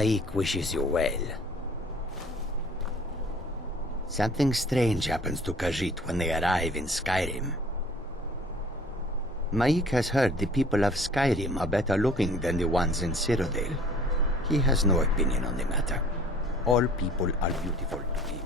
Maik wishes you well. Something strange happens to Khajiit when they arrive in Skyrim. Maik has heard the people of Skyrim are better looking than the ones in Cyrodiil. He has no opinion on the matter. All people are beautiful to him.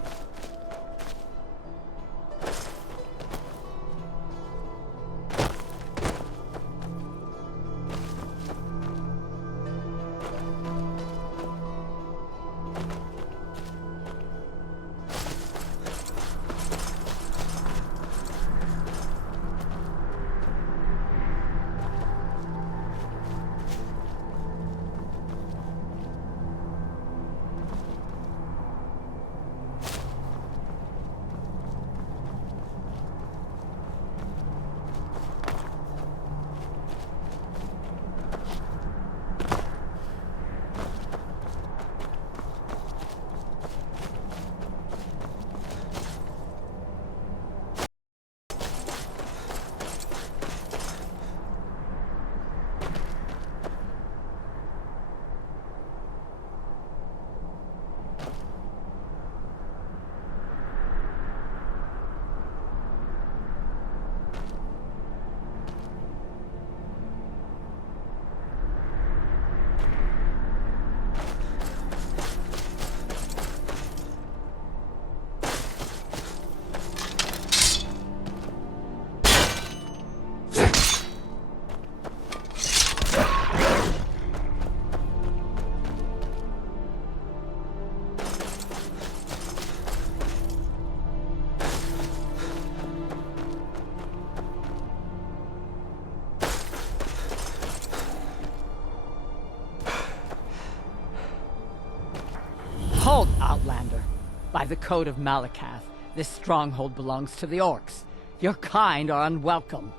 Halt, Outlander! By the code of Malakath, this stronghold belongs to the orcs. Your kind are unwelcome.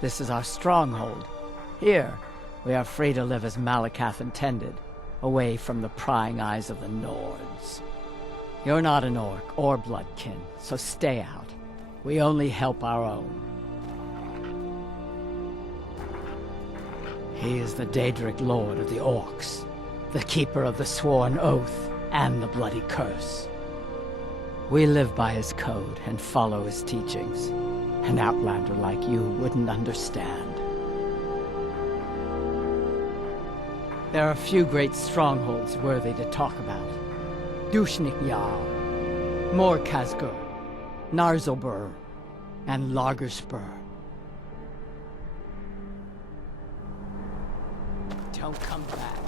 This is our stronghold. Here, we are free to live as Malakath intended, away from the prying eyes of the Nords. You're not an orc or bloodkin, so stay out. We only help our own. He is the Daedric Lord of the Orcs, the keeper of the sworn oath and the bloody curse. We live by his code and follow his teachings. An outlander like you wouldn't understand. There are few great strongholds worthy to talk about. Dushnik Jarl, Morkazgur, Narzobur, and Lagerspur. Don't come back.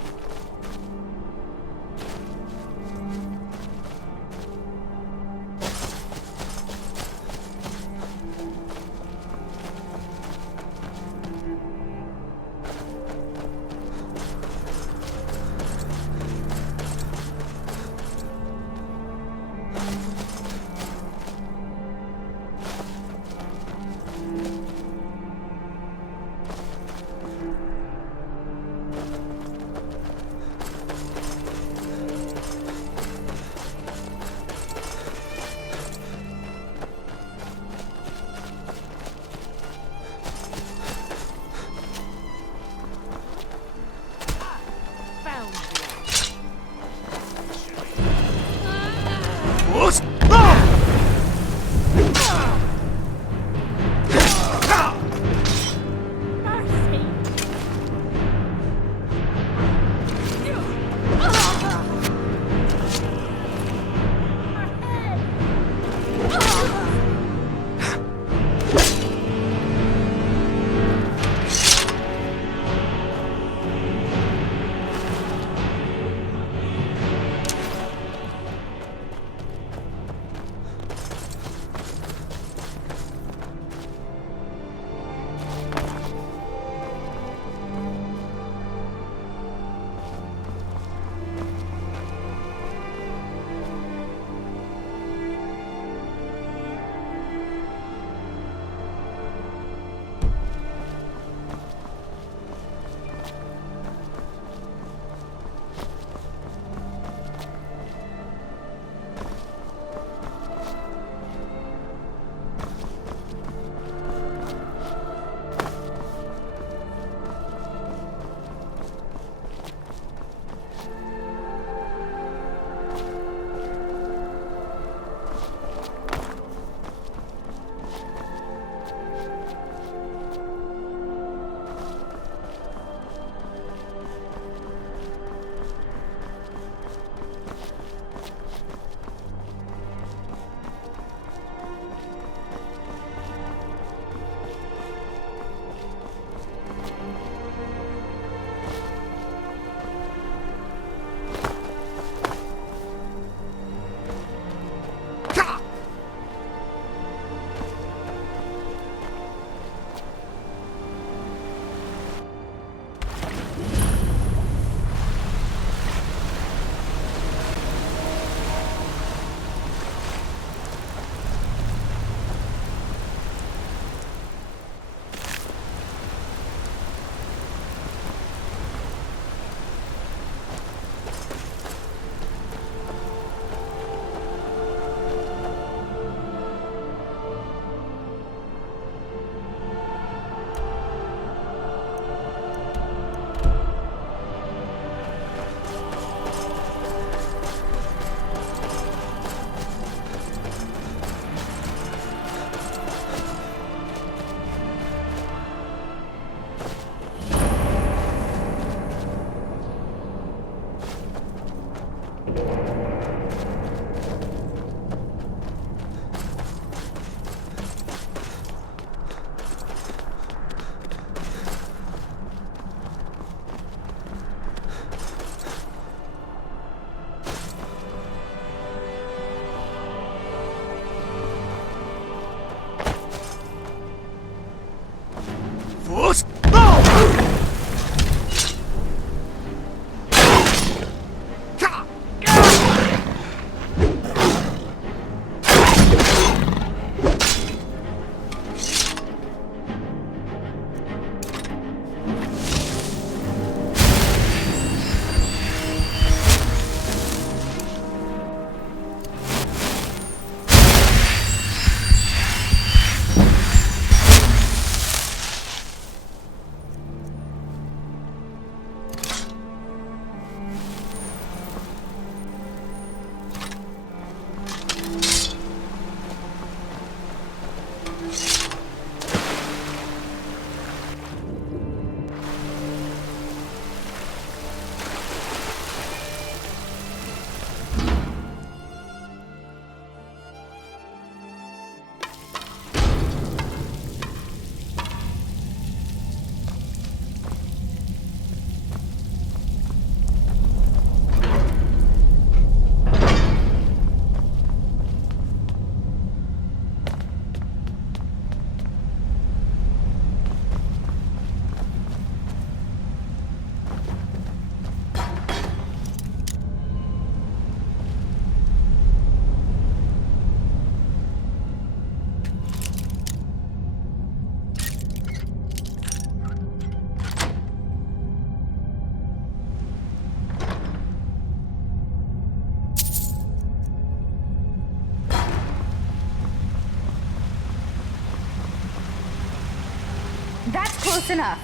That's close enough.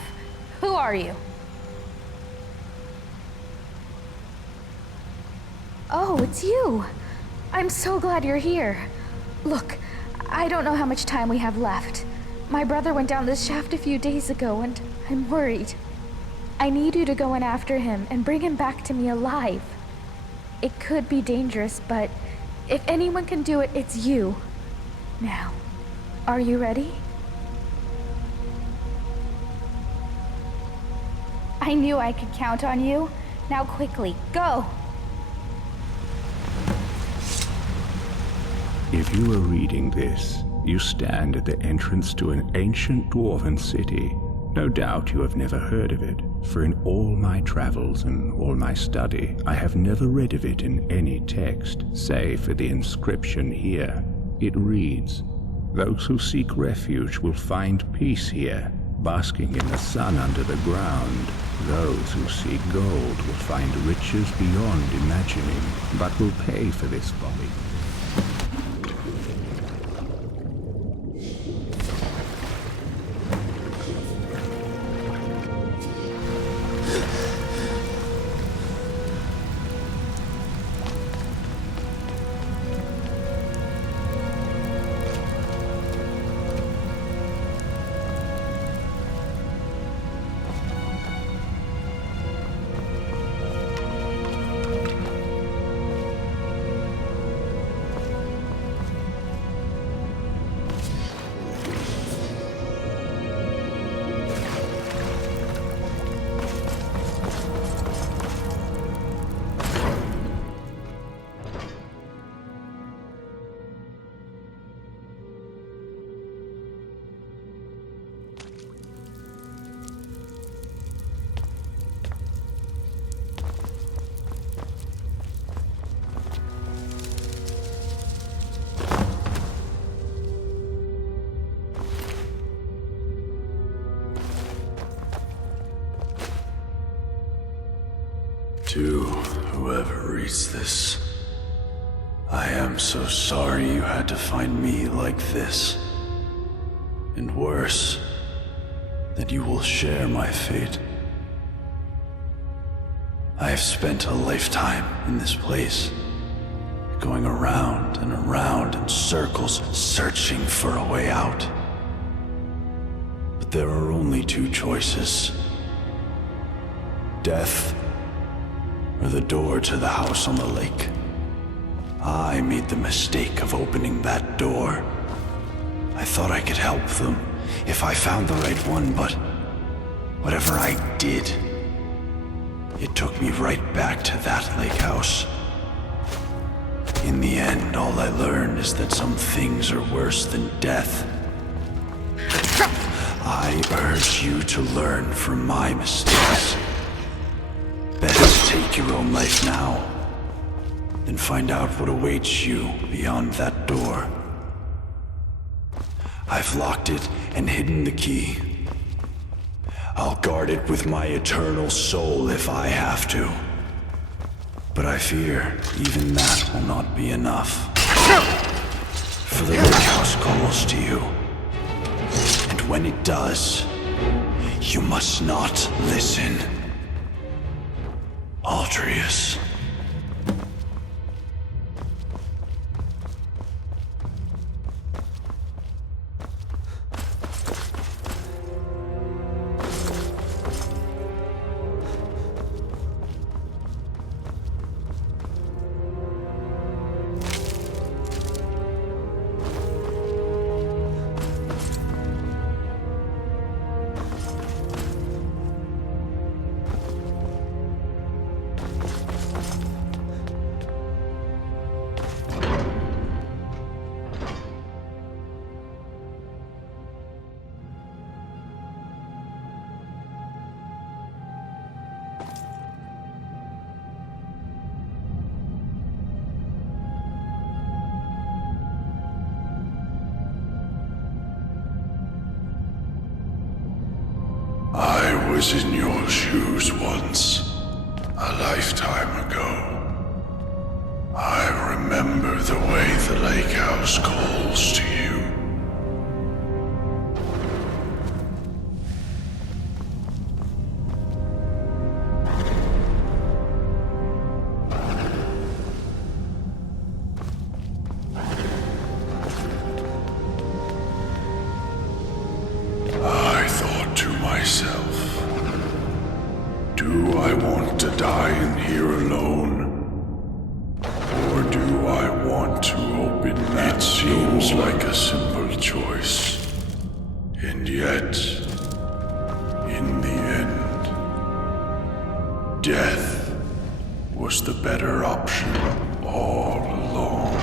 Who are you? Oh, it's you. I'm so glad you're here. Look, I don't know how much time we have left. My brother went down this shaft a few days ago, and I'm worried. I need you to go in after him and bring him back to me alive. It could be dangerous, but if anyone can do it, it's you. Now, are you ready? I knew I could count on you. Now quickly, go! If you are reading this, you stand at the entrance to an ancient dwarven city. No doubt you have never heard of it, for in all my travels and all my study, I have never read of it in any text, save for the inscription here. It reads, "Those who seek refuge will find peace here, basking in the sun under the ground. Those who seek gold will find riches beyond imagining, but will pay for this folly." To whoever reads this, I am so sorry you had to find me like this. And worse, that you will share my fate. I have spent a lifetime in this place, going around and around in circles, searching for a way out. But there are only two choices: death or the door to the house on the lake. I made the mistake of opening that door. I thought I could help them if I found the right one, but whatever I did, it took me right back to that lake house. In the end, all I learned is that some things are worse than death. I urge you to learn from my mistakes. Better to take your own life now than find out what awaits you beyond that door. I've locked it and hidden the key. I'll guard it with my eternal soul if I have to. But I fear even that will not be enough. For the lake house calls to you. And when it does, you must not listen. Altrius. I was in your shoes once, a lifetime ago. I remember the way the lake house calls to you. I thought to myself, do I want to die in here alone? Or do I want to open that? It seems like a simple choice. And yet, in the end, death was the better option all along.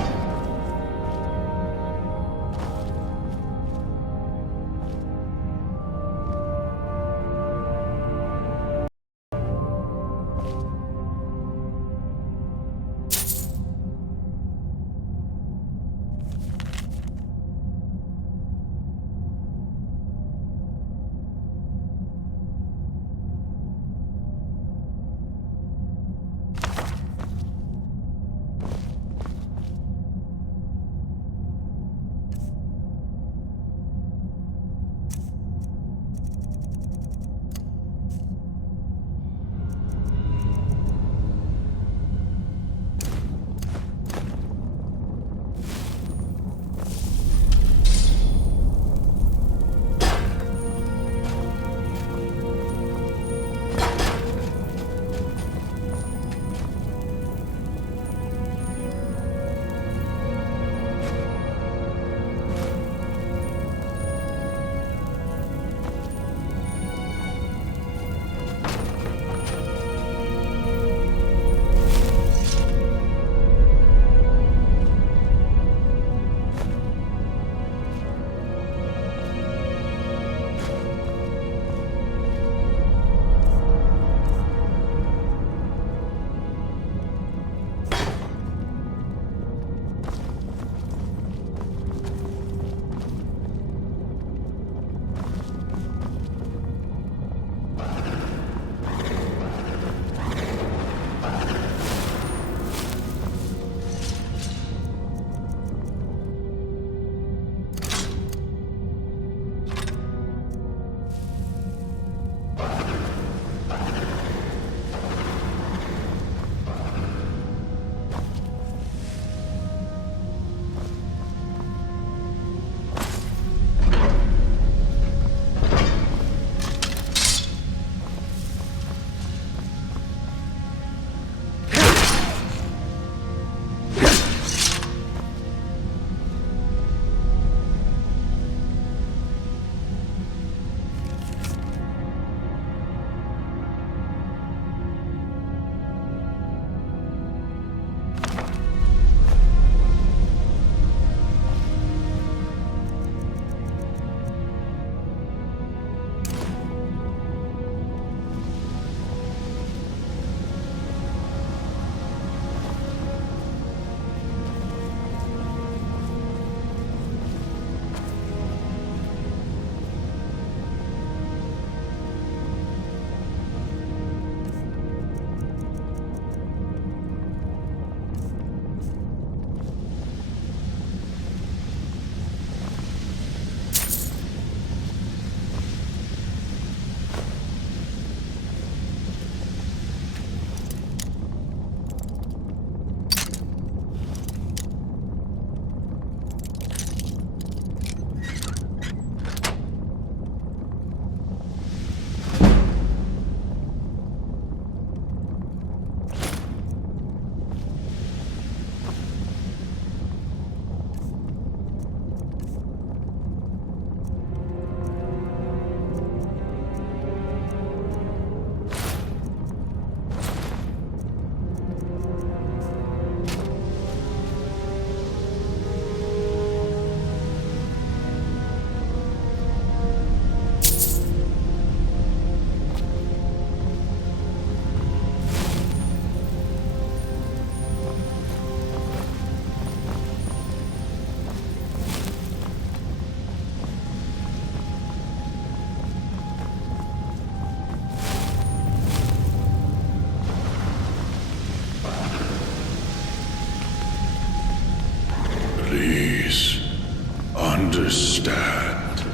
understand.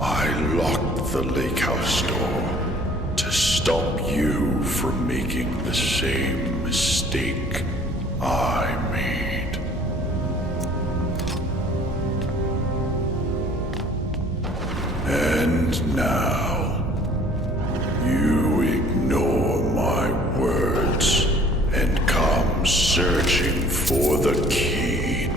I locked the lake house door to stop you from making the same mistake I made. And now, you ignore my words and come searching for the key.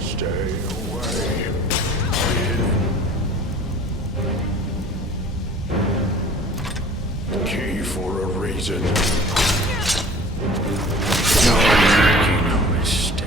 Stay away. Key for a reason. You're making a mistake.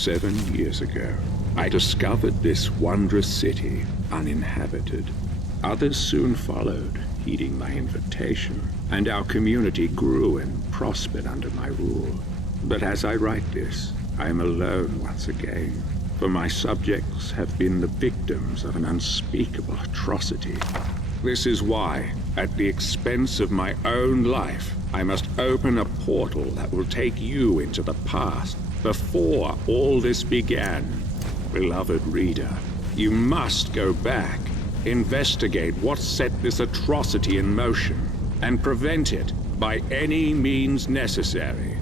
7 years ago, I discovered this wondrous city uninhabited. Others soon followed, heeding my invitation, and our community grew and prospered under my rule. But as I write this, I am alone once again, for my subjects have been the victims of an unspeakable atrocity. This is why, at the expense of my own life, I must open a portal that will take you into the past, before all this began. Beloved reader, you must go back, investigate what set this atrocity in motion, and prevent it by any means necessary.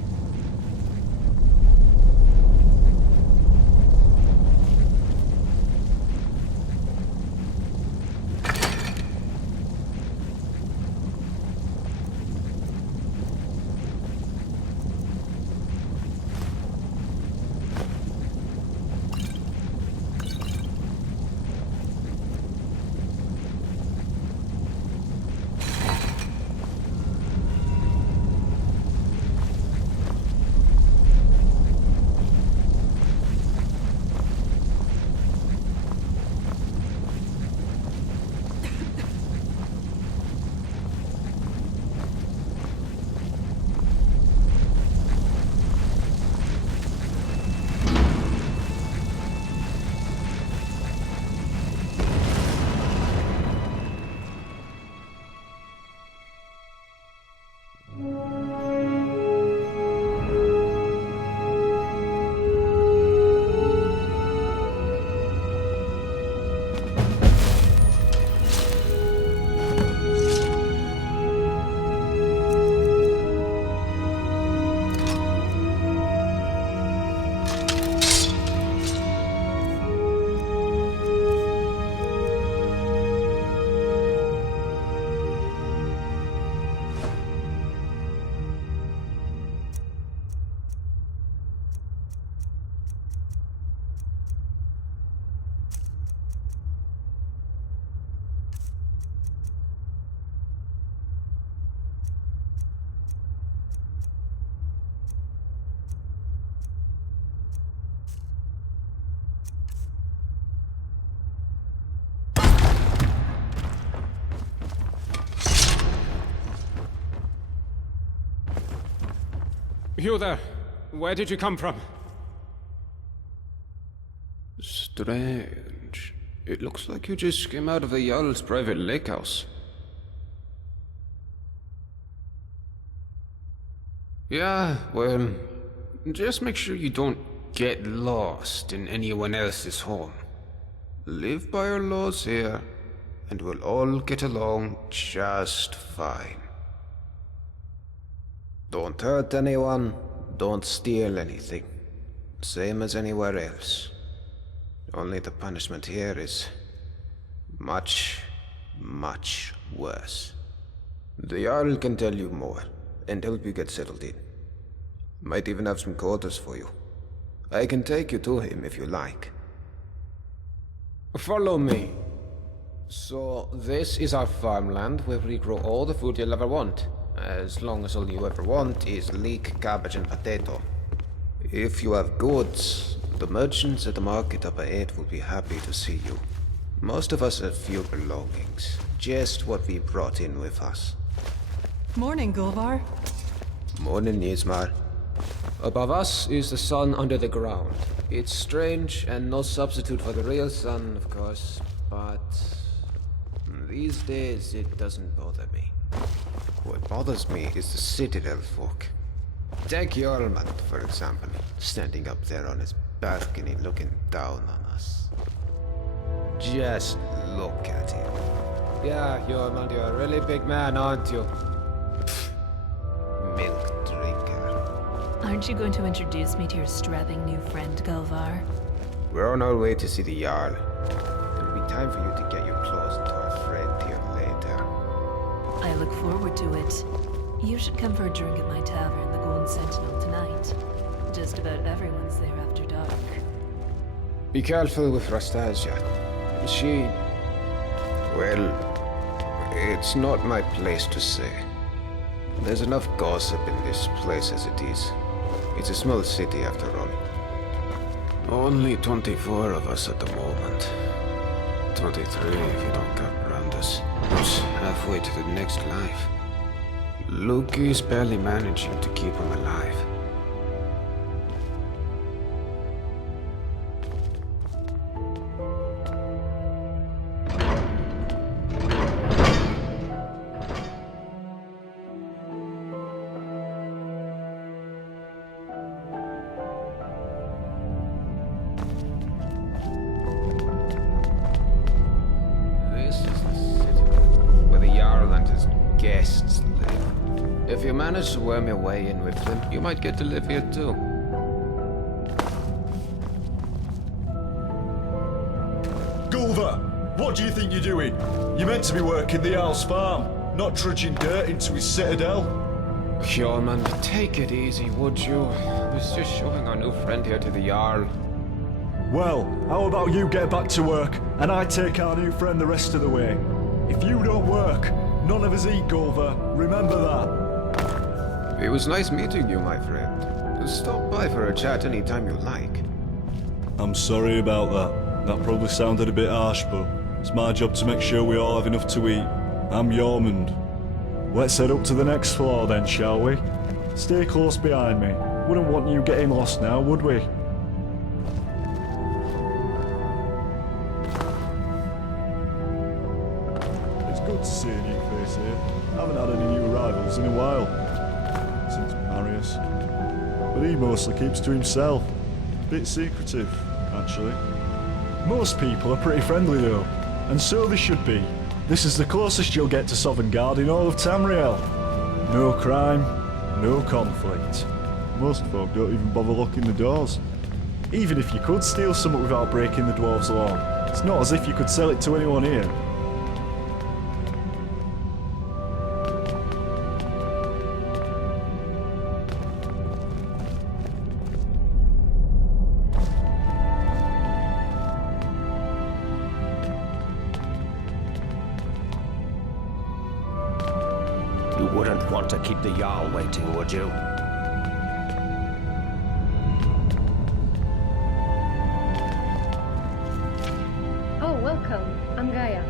You there. Where did you come from? Strange. It looks like you just came out of the Jarl's private lake house. Yeah, well, just make sure you don't get lost in anyone else's home. Live by our laws here, and we'll all get along just fine. Don't hurt anyone, don't steal anything. Same as anywhere else. Only the punishment here is much, much worse. The Jarl can tell you more, and help you get settled in. Might even have some quarters for you. I can take you to him if you like. Follow me. So, this is our farmland where we grow all the food you'll ever want. As long as all you ever want is leek, cabbage, and potato. If you have goods, the merchants at the market up ahead will be happy to see you. Most of us have few belongings, just what we brought in with us. Morning, Gulvar. Morning, Nismar. Above us is the sun under the ground. It's strange and no substitute for the real sun, of course, but these days it doesn't bother me. What bothers me is the citadel folk. Take Jormund, for example, standing up there on his balcony looking down on us. Just look at him. Yeah, Jormund, you're a really big man, aren't you? Milk drinker. Aren't you going to introduce me to your strapping new friend, Gulvar? We're on our way to see the Jarl. There'll be time for you to get your clothes into our friend here later. I look forward to it. You should come for a drink at my tavern, the Golden Sentinel, tonight. Just about everyone's there after dark. Be careful with Rastasia. She... well, it's not my place to say. There's enough gossip in this place as it is. It's a small city after all. Only 24 of us at the moment. 23 if you don't count Brandus, who's halfway to the next life. Loki is barely managing to keep him alive. This is the citadel, where the Jarl and his guests live. If you manage to worm your way in with them, you might get to live here too. Gulvar, what do you think you're doing? You're meant to be working the Jarl's farm, not trudging dirt into his citadel. Hjormund, take it easy, would you? I was just showing our new friend here to the Jarl. Well, how about you get back to work, and I take our new friend the rest of the way? If you don't work, none of us eat, Gulvar. Remember that. It was nice meeting you, my friend. Stop by for a chat anytime you like. I'm sorry about that. That probably sounded a bit harsh, but it's my job to make sure we all have enough to eat. I'm Jormund. Let's head up to the next floor then, shall we? Stay close behind me. Wouldn't want you getting lost now, would we? It's good to see a new face here. I haven't had any new arrivals in a while. Since Marius. But he mostly keeps to himself. Bit secretive, actually. Most people are pretty friendly though, and so they should be. This is the closest you'll get to Sovngarde in all of Tamriel. No crime, no conflict. Most folk don't even bother locking the doors. Even if you could steal something without breaking the dwarves' law, it's not as if you could sell it to anyone here. You wouldn't want to keep the Jarl waiting, would you? Oh, welcome. I'm Gaia.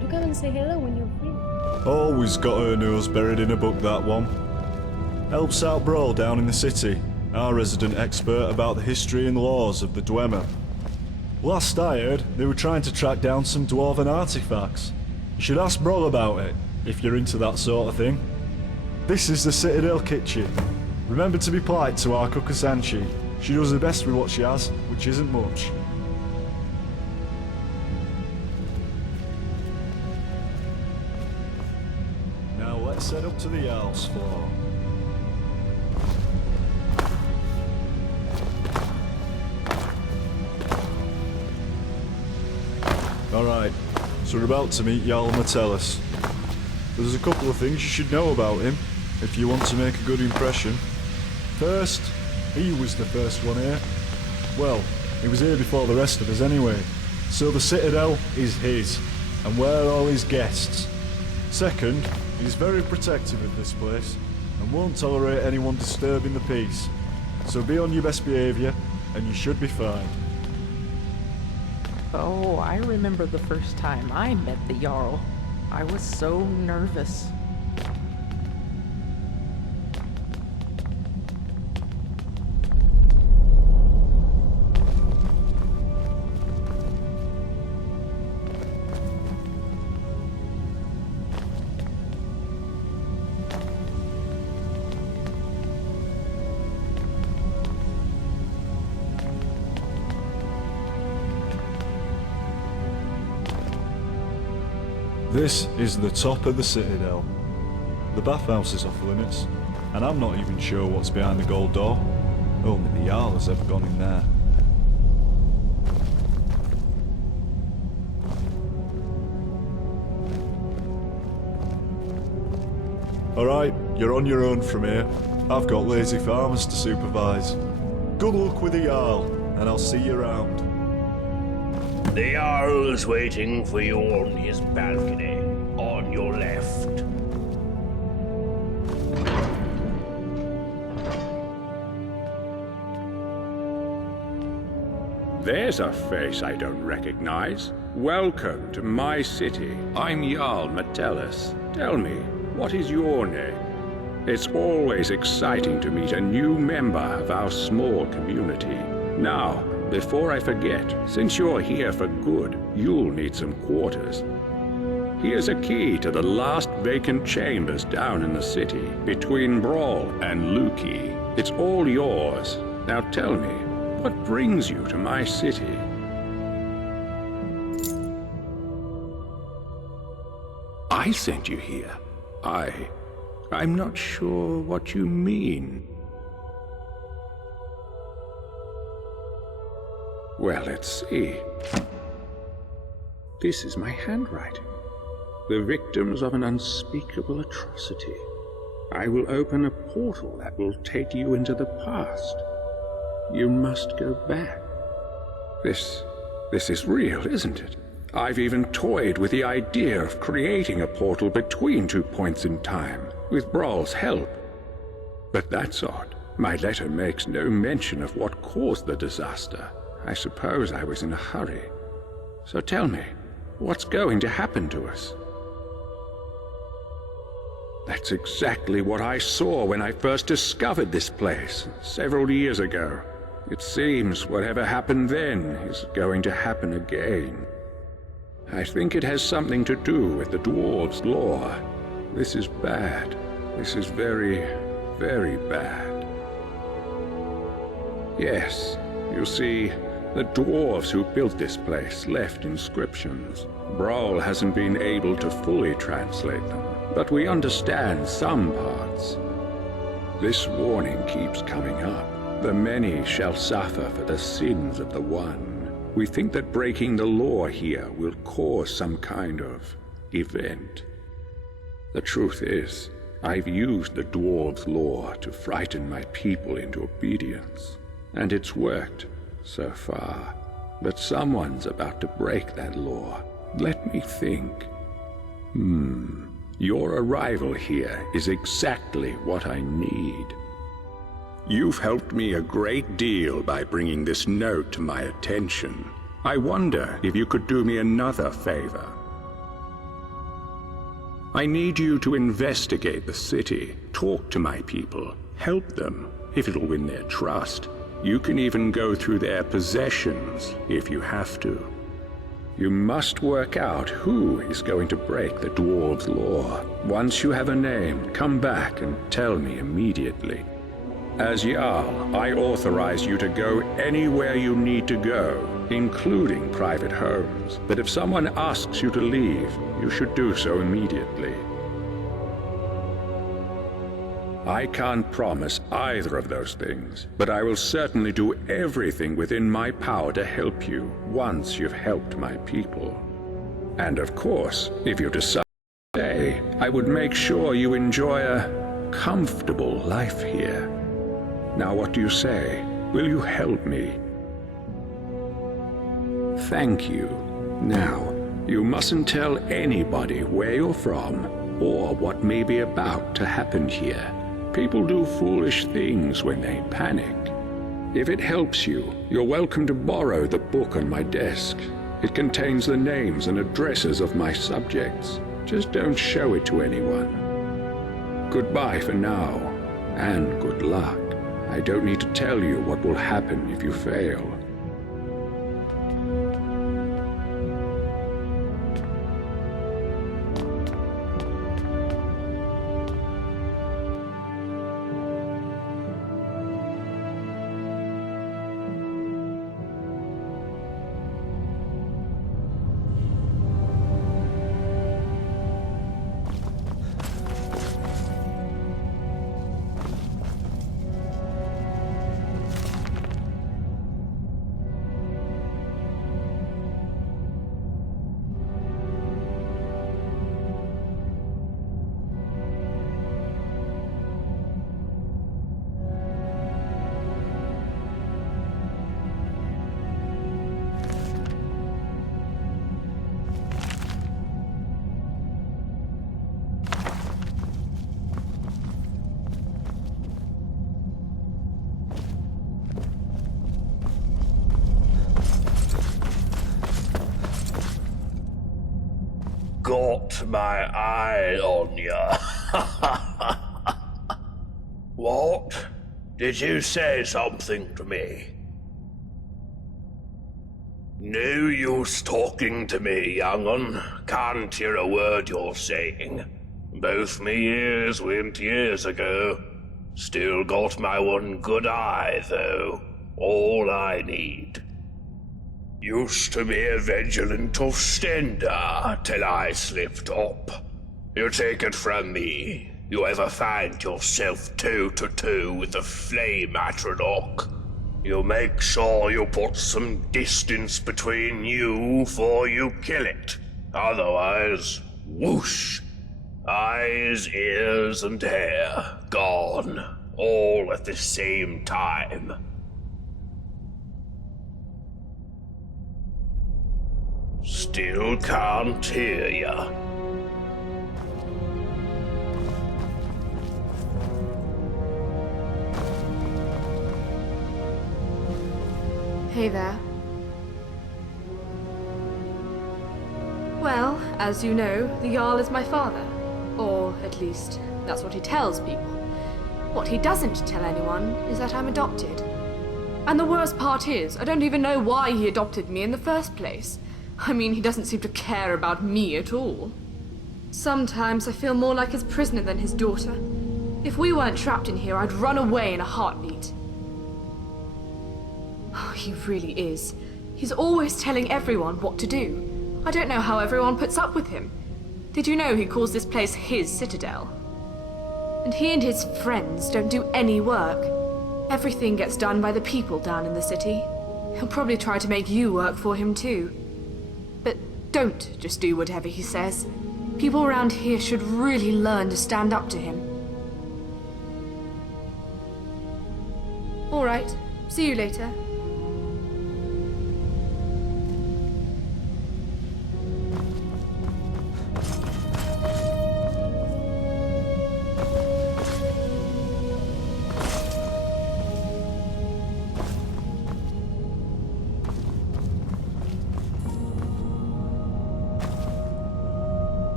You come and say hello when you're free. Always got her nose buried in a book, that one. Helps out Brawl down in the city, our resident expert about the history and laws of the Dwemer. Last I heard, they were trying to track down some dwarven artifacts. You should ask Brawl about it, if you're into that sort of thing. This is the Citadel kitchen. Remember to be polite to our cook Asanchi. She does her best with what she has, which isn't much. Now let's head up to the Jarl's floor. Alright, so we're about to meet Jarl Metellus. There's a couple of things you should know about him, if you want to make a good impression. First, he was the first one here. Well, he was here before the rest of us anyway. So the Citadel is his, and we're all his guests. Second, he's very protective of this place, and won't tolerate anyone disturbing the peace. So be on your best behaviour, and you should be fine. Oh, I remember the first time I met the Jarl. I was so nervous. This is the top of the Citadel. The bathhouse is off limits, and I'm not even sure what's behind the gold door. Only the Jarl has ever gone in there. Alright, you're on your own from here. I've got lazy farmers to supervise. Good luck with the Jarl, and I'll see you around. The Jarl's waiting for you on his balcony, on your left. There's a face I don't recognize. Welcome to my city. I'm Jarl Metellus. Tell me, what is your name? It's always exciting to meet a new member of our small community. Now, before I forget, since you're here for good, you'll need some quarters. Here's a key to the last vacant chambers down in the city, between Brawl and Luki. It's all yours. Now tell me, what brings you to my city? I sent you here. I'm not sure what you mean. Well, let's see. This is my handwriting. The victims of an unspeakable atrocity. I will open a portal that will take you into the past. You must go back. This is real, isn't it? I've even toyed with the idea of creating a portal between 2 points in time, with Brawl's help. But that's odd. My letter makes no mention of what caused the disaster. I suppose I was in a hurry. So tell me, what's going to happen to us? That's exactly what I saw when I first discovered this place, several years ago. It seems whatever happened then is going to happen again. I think it has something to do with the dwarves' law. This is bad. This is very, very bad. Yes, you see, the dwarves who built this place left inscriptions. Brawl hasn't been able to fully translate them, but we understand some parts. This warning keeps coming up. The many shall suffer for the sins of the one. We think that breaking the law here will cause some kind of event. The truth is, I've used the dwarves' law to frighten my people into obedience, and it's worked so far. But someone's about to break that law. Let me think. Your arrival here is exactly what I need. You've helped me a great deal by bringing this note to my attention. I wonder if you could do me another favor. I need you to investigate the city, talk to my people, help them, if it'll win their trust. You can even go through their possessions, if you have to. You must work out who is going to break the dwarves' law. Once you have a name, come back and tell me immediately. As Jarl, I authorize you to go anywhere you need to go, including private homes. But if someone asks you to leave, you should do so immediately. I can't promise either of those things, but I will certainly do everything within my power to help you once you've helped my people. And of course, if you decide to stay, I would make sure you enjoy a comfortable life here. Now what do you say? Will you help me? Thank you. Now, you mustn't tell anybody where you're from or what may be about to happen here. People do foolish things when they panic. If it helps you, you're welcome to borrow the book on my desk. It contains the names and addresses of my subjects. Just don't show it to anyone. Goodbye for now, and good luck. I don't need to tell you what will happen if you fail. Got my eye on ya. What? Did you say something to me? No use talking to me, young'un. Can't hear a word you're saying. Both me ears went years ago. Still got my one good eye, though. All I need. Used to be a vigilant Ostender till I slipped up. You take it from me. You ever find yourself toe-to-toe with the flame Atronach, you make sure you put some distance between you before you kill it. Otherwise, whoosh. Eyes, ears, and hair gone, all at the same time. Still can't hear ya. Hey there. Well, as you know, the Jarl is my father. Or, at least, that's what he tells people. What he doesn't tell anyone is that I'm adopted. And the worst part is, I don't even know why he adopted me in the first place. I mean, he doesn't seem to care about me at all. Sometimes I feel more like his prisoner than his daughter. If we weren't trapped in here, I'd run away in a heartbeat. Oh, he really is. He's always telling everyone what to do. I don't know how everyone puts up with him. Did you know he calls this place his citadel? And he and his friends don't do any work. Everything gets done by the people down in the city. He'll probably try to make you work for him too. But don't just do whatever he says. People around here should really learn to stand up to him. All right, see you later.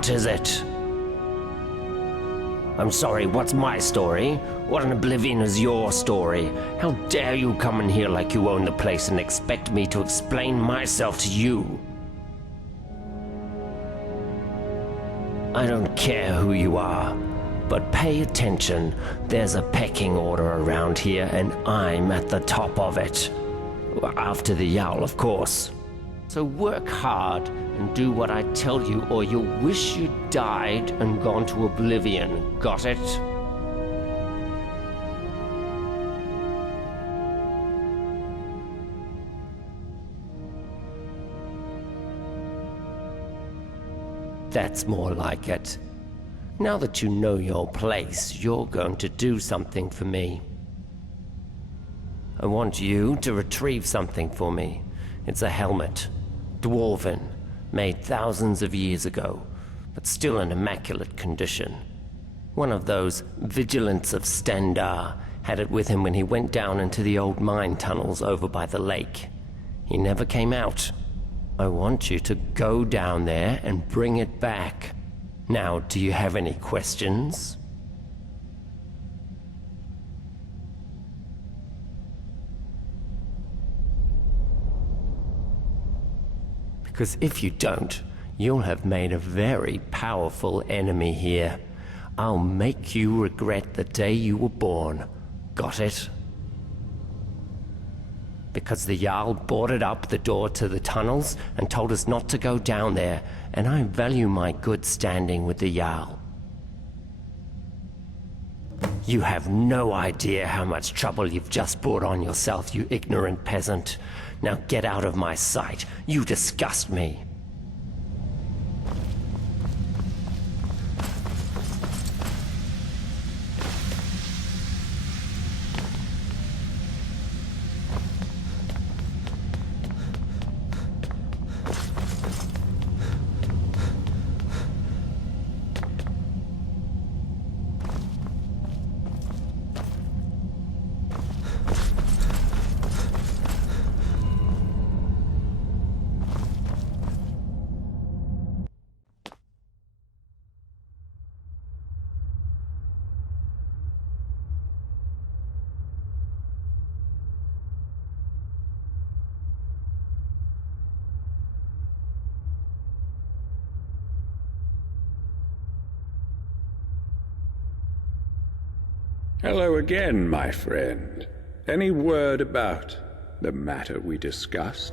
What is it? I'm sorry, what's my story? What in oblivion is your story? How dare you come in here like you own the place and expect me to explain myself to you? I don't care who you are, but pay attention. There's a pecking order around here, and I'm at the top of it. After the Yowl, of course. So work hard and do what I tell you, or you'll wish you'd died and gone to oblivion. Got it? That's more like it. Now that you know your place, you're going to do something for me. I want you to retrieve something for me. It's a helmet. Dwarven. Made thousands of years ago, but still in immaculate condition. One of those vigilants of Stendar had it with him when he went down into the old mine tunnels over by the lake. He never came out. I want you to go down there and bring it back. Now, do you have any questions? Because if you don't, you'll have made a very powerful enemy here. I'll make you regret the day you were born. Got it? Because the Jarl boarded up the door to the tunnels and told us not to go down there, and I value my good standing with the Jarl. You have no idea how much trouble you've just brought on yourself, you ignorant peasant. Now get out of my sight. You disgust me. Hello again, my friend. Any word about the matter we discussed?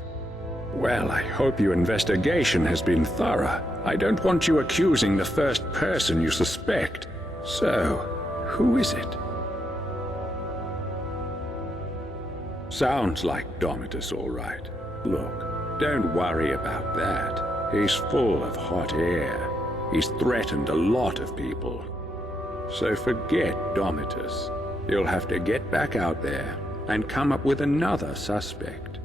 Well, I hope your investigation has been thorough. I don't want you accusing the first person you suspect. So, who is it? Sounds like Domitus, all right. Look, don't worry about that. He's full of hot air. He's threatened a lot of people. So forget Domitus. You'll have to get back out there and come up with another suspect.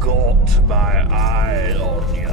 Got my eye on ya.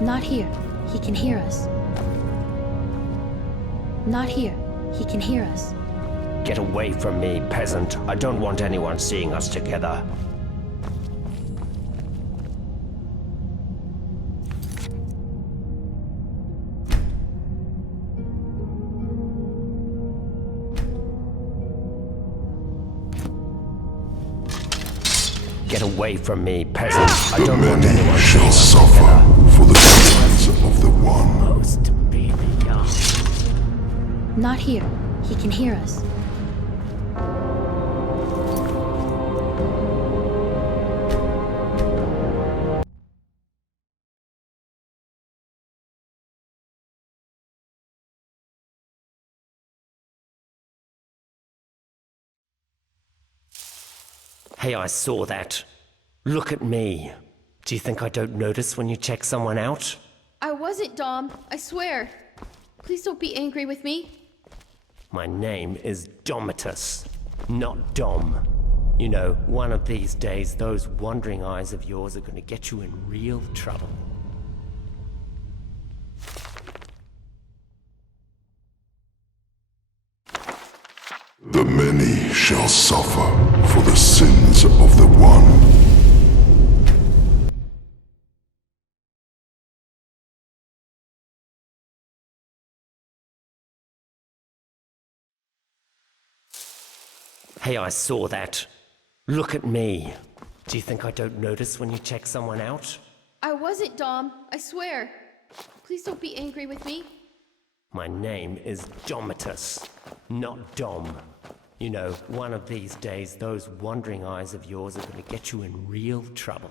Not here. He can hear us. Not here. He can hear us. Get away from me, peasant. I don't want anyone seeing us together. Get away from me, peasant. I don't want anyone seeing us together. For the sins of the one. Supposed to be the young. Not here. He can hear us. Hey, I saw that. Look at me. Do you think I don't notice when you check someone out? I wasn't, Dom. I swear. Please don't be angry with me. My name is Domitus, not Dom. You know, one of these days, those wandering eyes of yours are gonna get you in real trouble. The many shall suffer for the sins of the one. Hey, I saw that. Look at me. Do you think I don't notice when you check someone out? I wasn't, Dom. I swear. Please don't be angry with me. My name is Domitus, not Dom. You know, one of these days, those wandering eyes of yours are gonna get you in real trouble.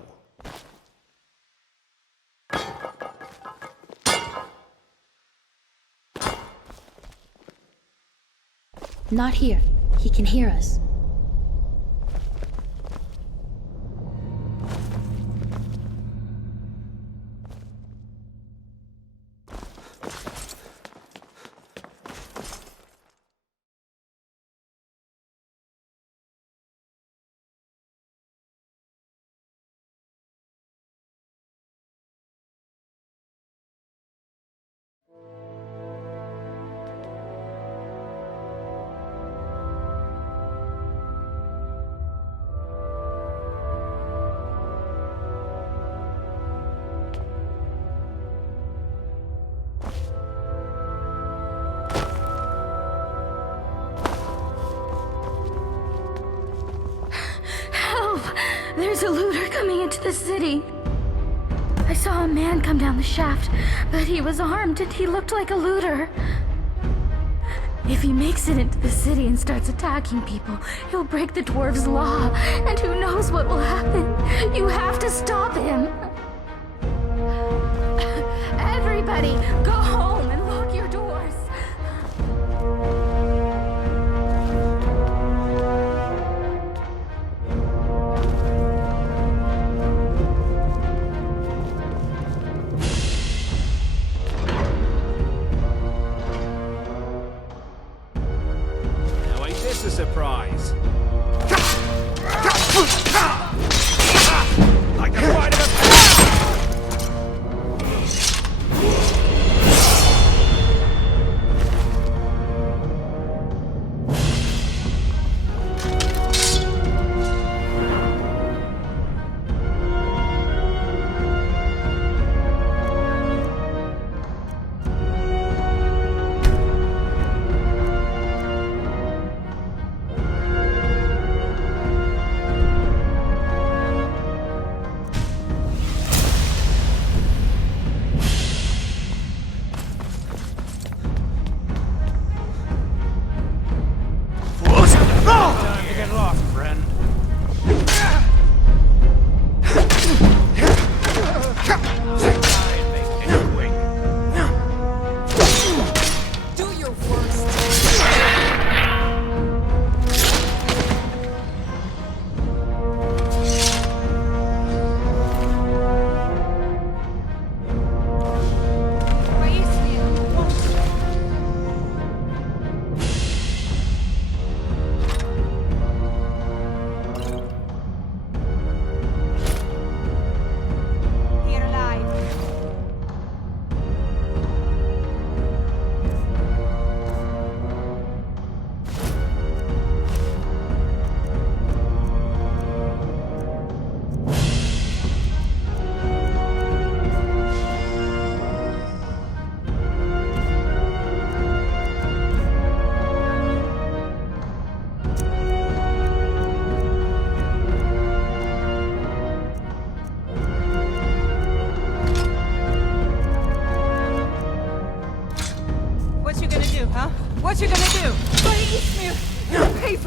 Not here. He can hear us. There's a looter coming into the city. I saw a man come down the shaft, but he was armed and he looked like a looter. If he makes it into the city and starts attacking people, he'll break the dwarves' law, and who knows what will happen. You have to stop him. Everybody, go home and lock your doors. A surprise. Like the ride of a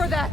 for that!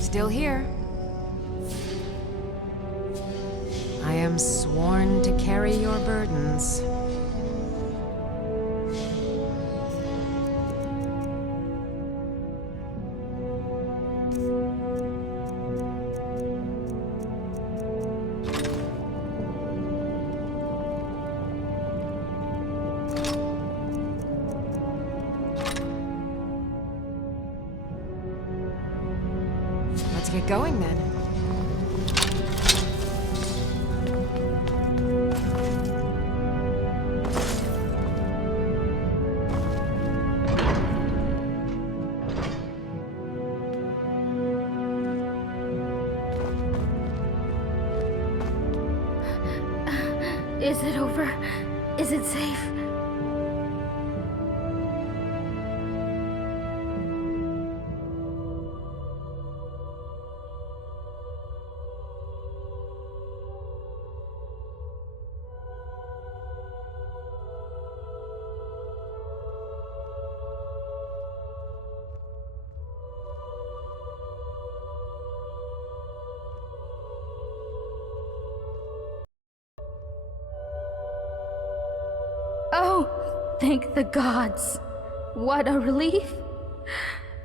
Still here. I am sworn to carry your burdens. Let's get going then. Is it over? Is it safe? Oh, thank the gods. What a relief.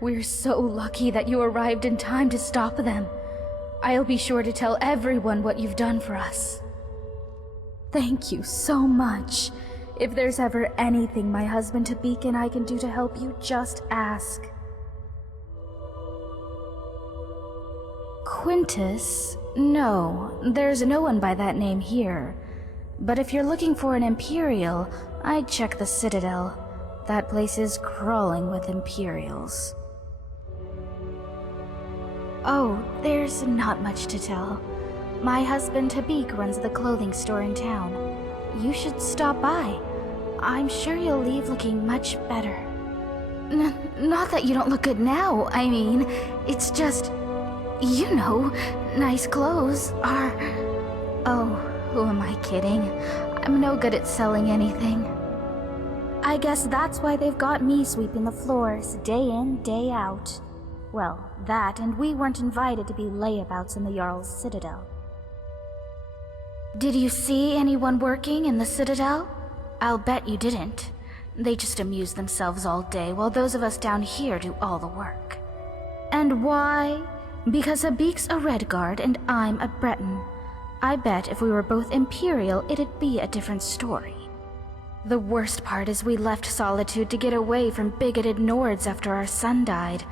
We're so lucky that you arrived in time to stop them. I'll be sure to tell everyone what you've done for us. Thank you so much. If there's ever anything my husband Tabik and I can do to help you, just ask. Quintus? No, there's no one by that name here. But if you're looking for an Imperial, I'd check the Citadel. That place is crawling with Imperials. Oh, there's not much to tell. My husband Tabik runs the clothing store in town. You should stop by. I'm sure you'll leave looking much better. Not that you don't look good now, I mean, it's just... You know, nice clothes are... Oh, who am I kidding? I'm no good at selling anything. I guess that's why they've got me sweeping the floors day in, day out. Well, that, and we weren't invited to be layabouts in the Jarl's Citadel. Did you see anyone working in the Citadel? I'll bet you didn't. They just amuse themselves all day while those of us down here do all the work. And why? Because Habik's a Redguard and I'm a Breton. I bet if we were both Imperial, it'd be a different story. The worst part is we left Solitude to get away from bigoted Nords after our son died.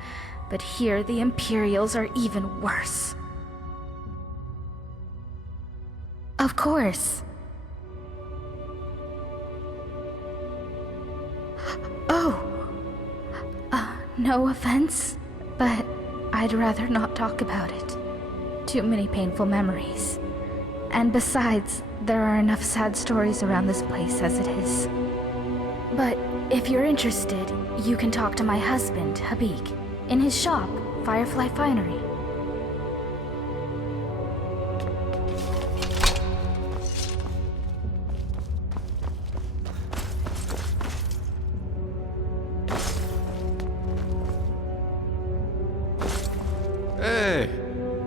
But here the Imperials are even worse. Of course. Oh. No offense, but I'd rather not talk about it. Too many painful memories. And besides, there are enough sad stories around this place as it is. But if you're interested, you can talk to my husband, Habik, in his shop, Firefly Finery. Hey!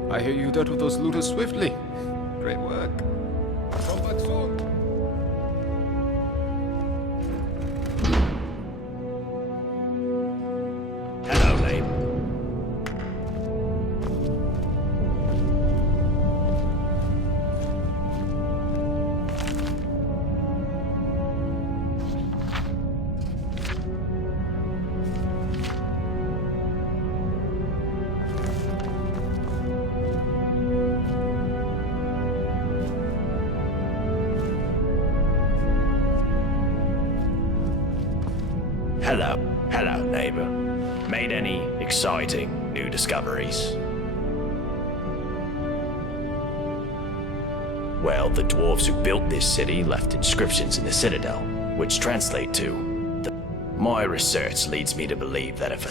I hear you dealt with those looters swiftly. Great work. Come back soon. Hello, Lane. Hello, neighbor. Made any exciting new discoveries? Well, the dwarves who built this city left inscriptions in the Citadel, which translate to My research leads me to believe that if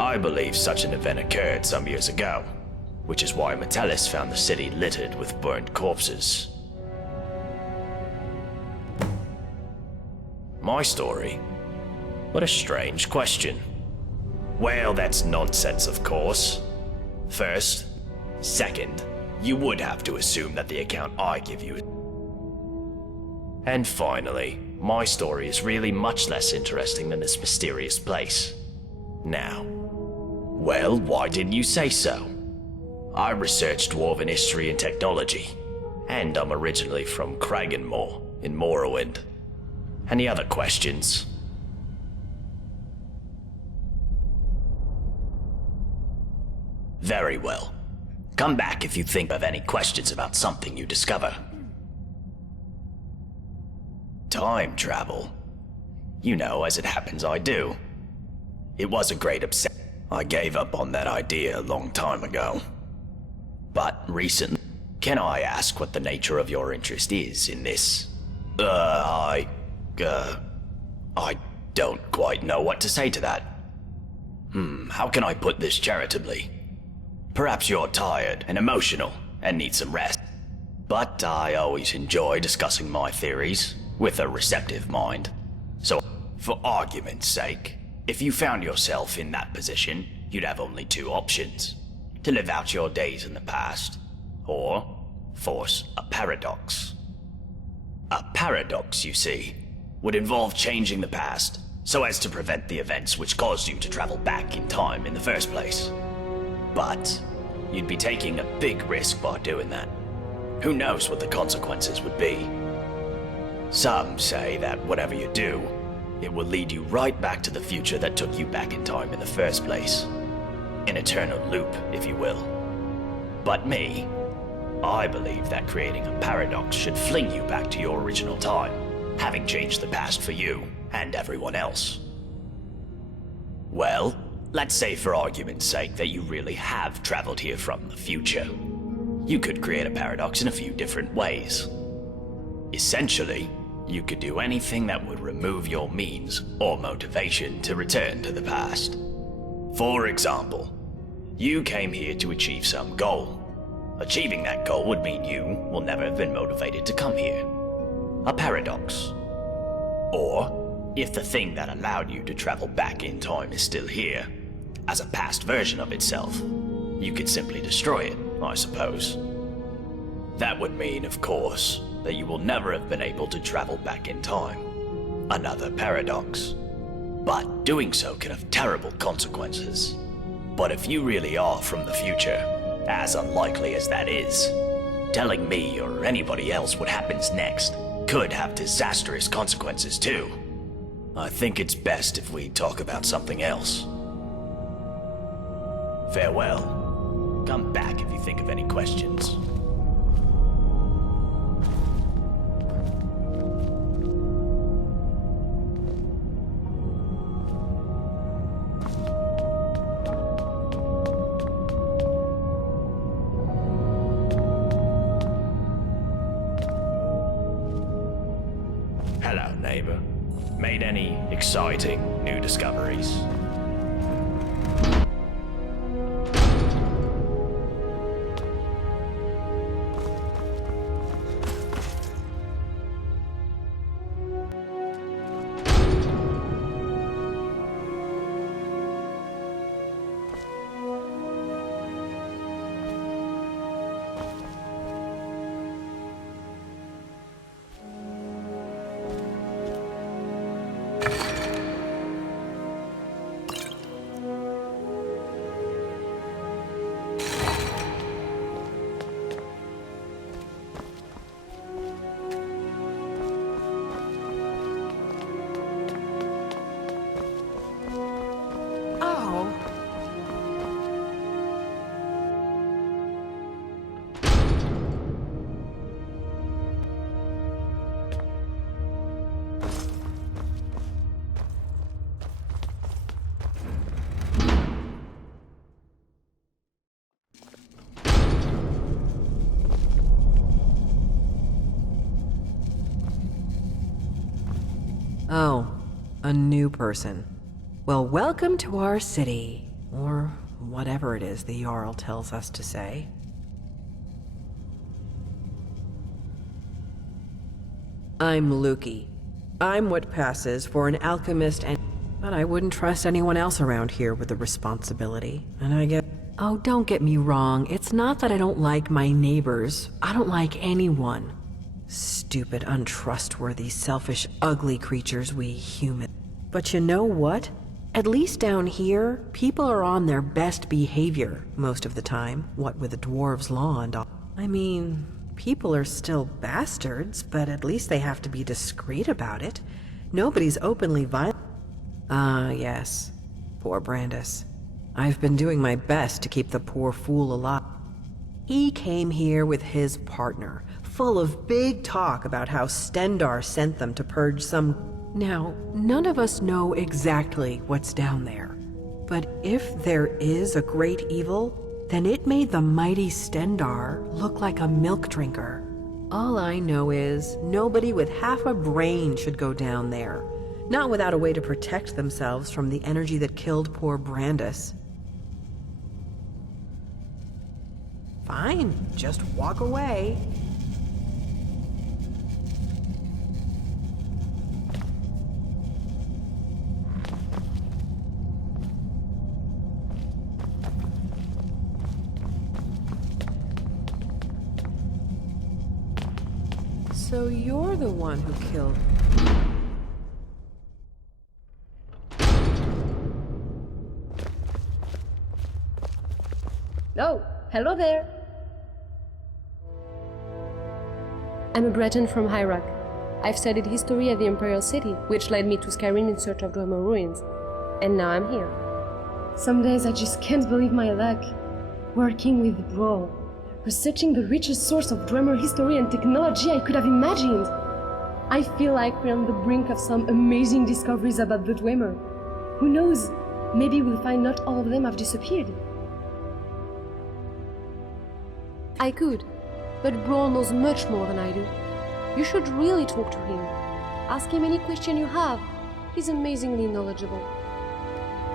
I believe such an event occurred some years ago, which is why Metellus found the city littered with burned corpses. My story? What a strange question. Well, that's nonsense, of course. First. Second, you would have to assume that the account I give you. And finally, my story is really much less interesting than this mysterious place. Now, well, why didn't you say so? I researched Dwarven history and technology, and I'm originally from Kragenmoor in Morrowind. Any other questions? Very well. Come back if you think of any questions about something you discover. Time travel? You know, as it happens, I do. It was a great obsession. I gave up on that idea a long time ago. But recently, can I ask what the nature of your interest is in this? I don't quite know what to say to that. How can I put this charitably? Perhaps you're tired and emotional and need some rest. But I always enjoy discussing my theories with a receptive mind. So, for argument's sake, if you found yourself in that position, you'd have only two options. To live out your days in the past, or force a paradox. A paradox, you see, would involve changing the past so as to prevent the events which caused you to travel back in time in the first place. But you'd be taking a big risk by doing that. Who knows what the consequences would be? Some say that whatever you do, it will lead you right back to the future that took you back in time in the first place. An eternal loop, if you will. But me, I believe that creating a paradox should fling you back to your original time, having changed the past for you and everyone else. Well, let's say for argument's sake that you really have traveled here from the future. You could create a paradox in a few different ways. Essentially, you could do anything that would remove your means or motivation to return to the past. For example, you came here to achieve some goal. Achieving that goal would mean you will never have been motivated to come here. A paradox. Or, if the thing that allowed you to travel back in time is still here, as a past version of itself, you could simply destroy it, I suppose. That would mean, of course, that you will never have been able to travel back in time. Another paradox. But doing so can have terrible consequences. But if you really are from the future, as unlikely as that is, telling me or anybody else what happens next could have disastrous consequences too. I think it's best if we talk about something else. Farewell. Come back if you think of any questions. Hello, neighbor. Made any exciting new discoveries? Oh, a new person. Well, welcome to our city. Or whatever it is the Jarl tells us to say. I'm Lukey. I'm what passes for an alchemist and... But I wouldn't trust anyone else around here with the responsibility. And I get... Oh, don't get me wrong. It's not that I don't like my neighbors. I don't like anyone. Stupid, untrustworthy, selfish, ugly creatures we humans. But you know what? At least down here, people are on their best behavior most of the time, what with the dwarves' law and all. I mean, people are still bastards, but at least they have to be discreet about it. Nobody's openly violent. Ah, yes. Poor Brandis. I've been doing my best to keep the poor fool alive. He came here with his partner, full of big talk about how Stendar sent them to purge some... Now, none of us know exactly what's down there. But if there is a great evil, then it made the mighty Stendar look like a milk drinker. All I know is nobody with half a brain should go down there. Not without a way to protect themselves from the energy that killed poor Brandis. Fine, just walk away. So you're the one who killed... Oh, hello there. I'm a Breton from Hyrock. I've studied history at the Imperial City, which led me to Skeerum in search of Dwemer ruins. And now I'm here. Some days I just can't believe my luck. Working with Bro, researching the richest source of Dwemer history and technology I could have imagined. I feel like we're on the brink of some amazing discoveries about the Dwemer. Who knows? Maybe we'll find not all of them have disappeared. I could, but Bro knows much more than I do. You should really talk to him. Ask him any question you have. He's amazingly knowledgeable.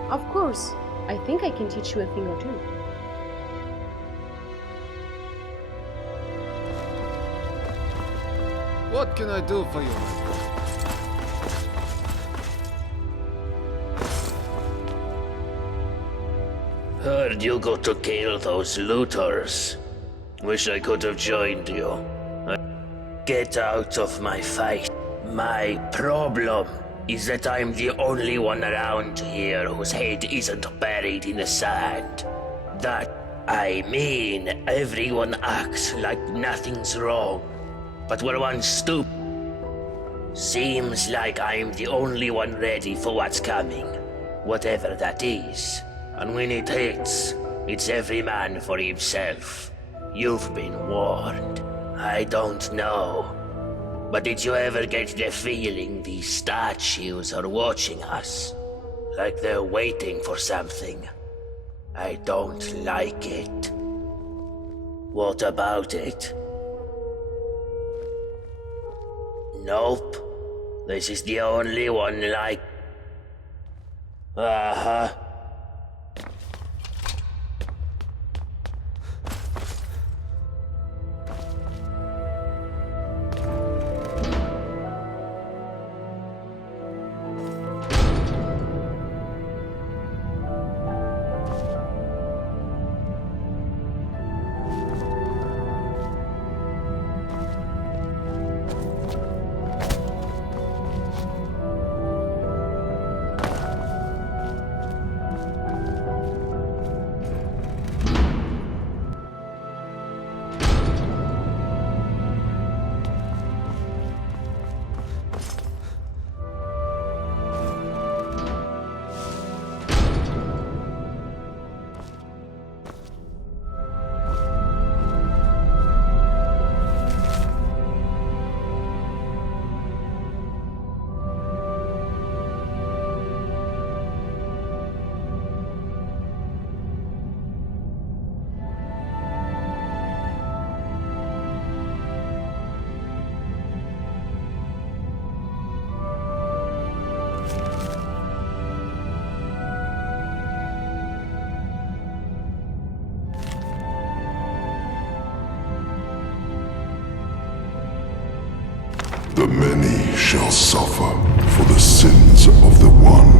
Of course, I think I can teach you a thing or two. What can I do for you? Heard you got to kill those looters. Wish I could have joined you. Get out of my fight. My problem is that I'm the only one around here whose head isn't buried in the sand. I mean, everyone acts like nothing's wrong. But when one stupid, seems like I'm the only one ready for what's coming. Whatever that is. And when it hits, it's every man for himself. You've been warned. I don't know. But did you ever get the feeling these statues are watching us? Like they're waiting for something? I don't like it. What about it? Nope. This is the only one like... Uh-huh. The many shall suffer for the sins of the one.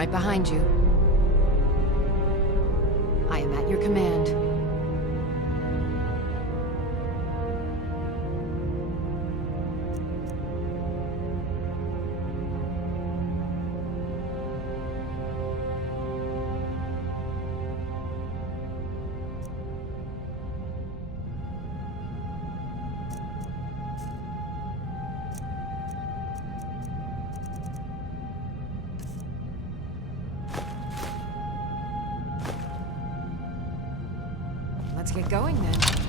right behind you. I am at your command. Let's get going then.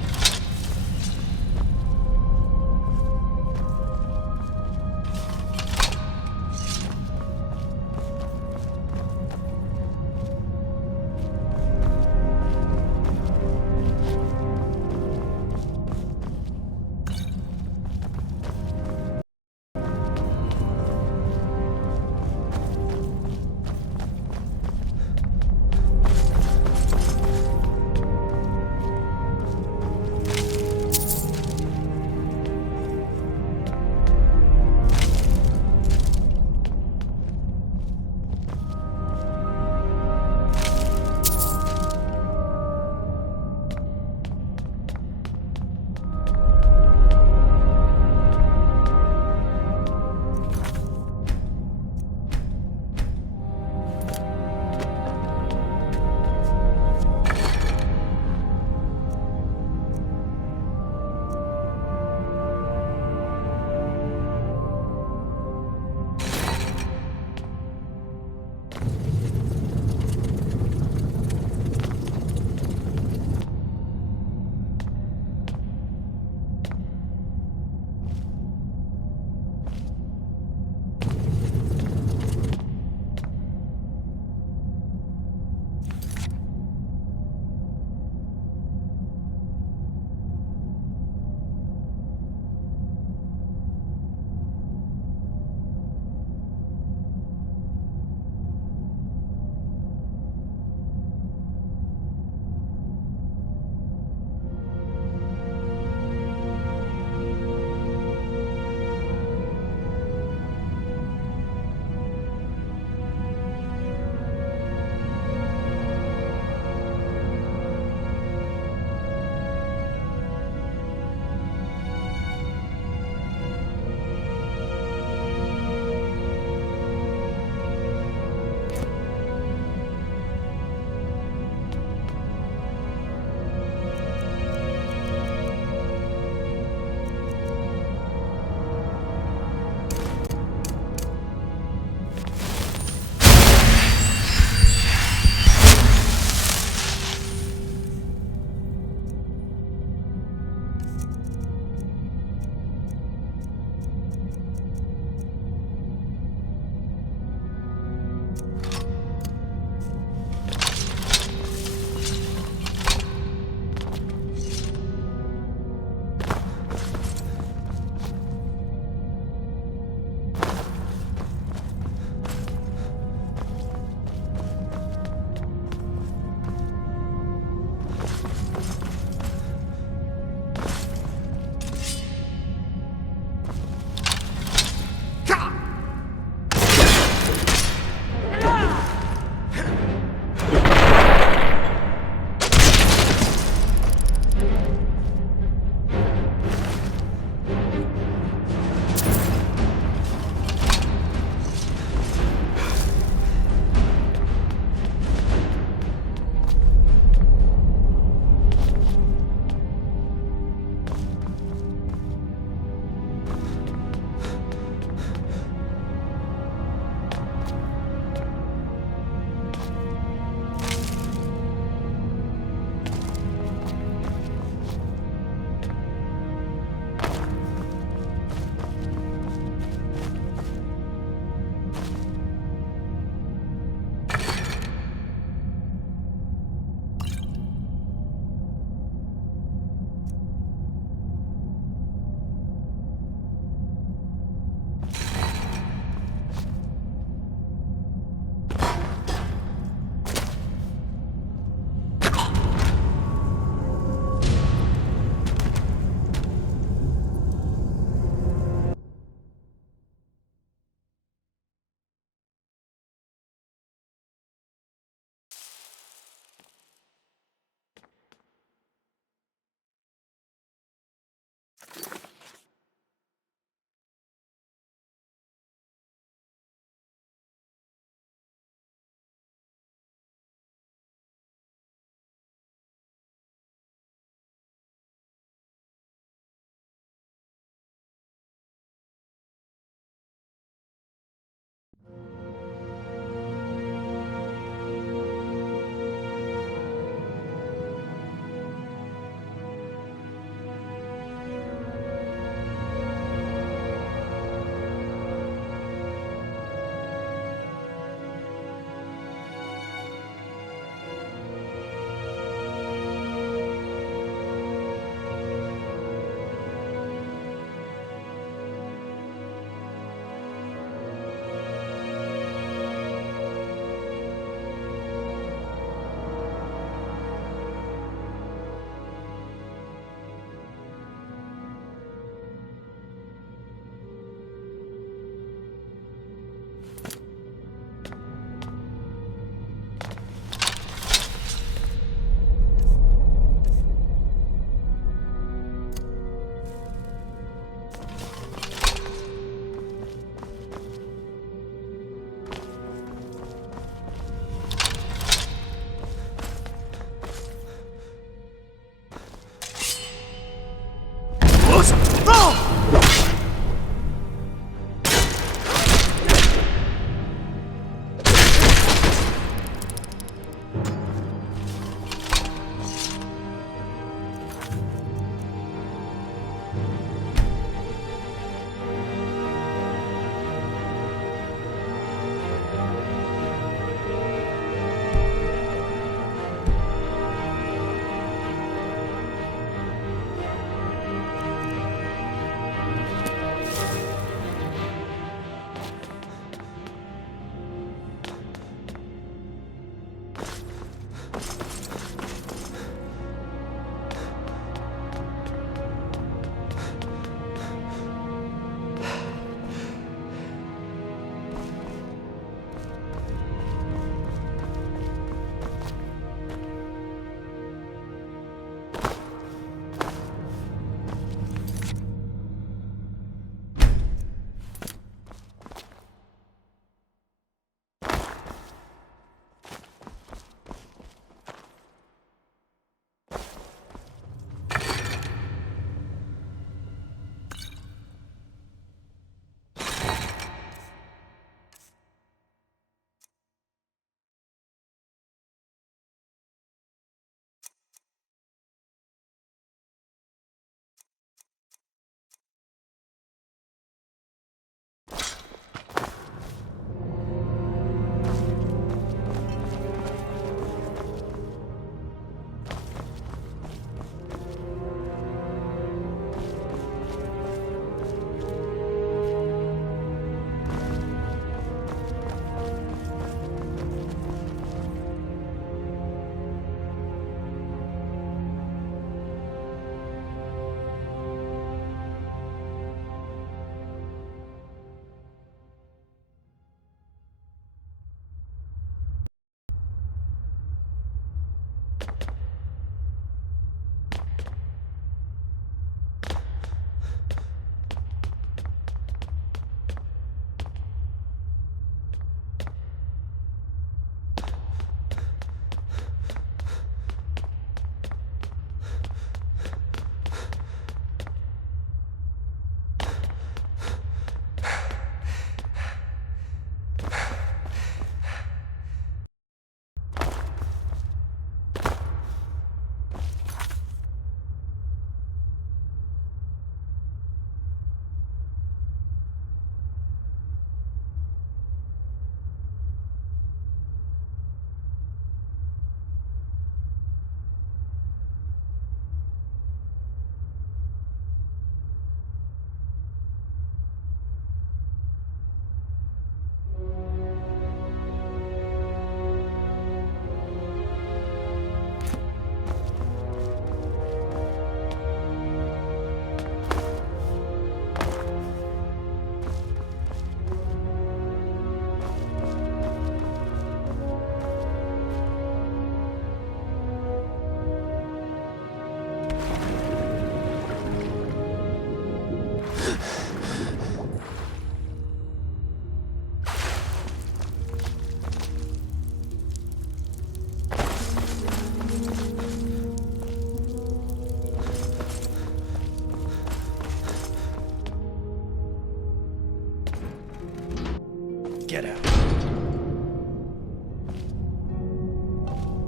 Get out.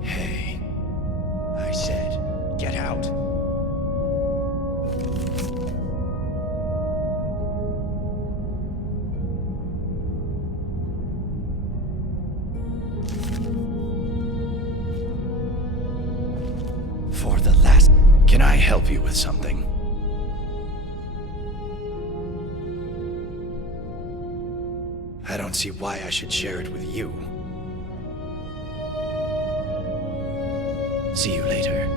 Hey, I said, get out. For the last... Can I help you with something? I don't see why I should share it with you. See you later.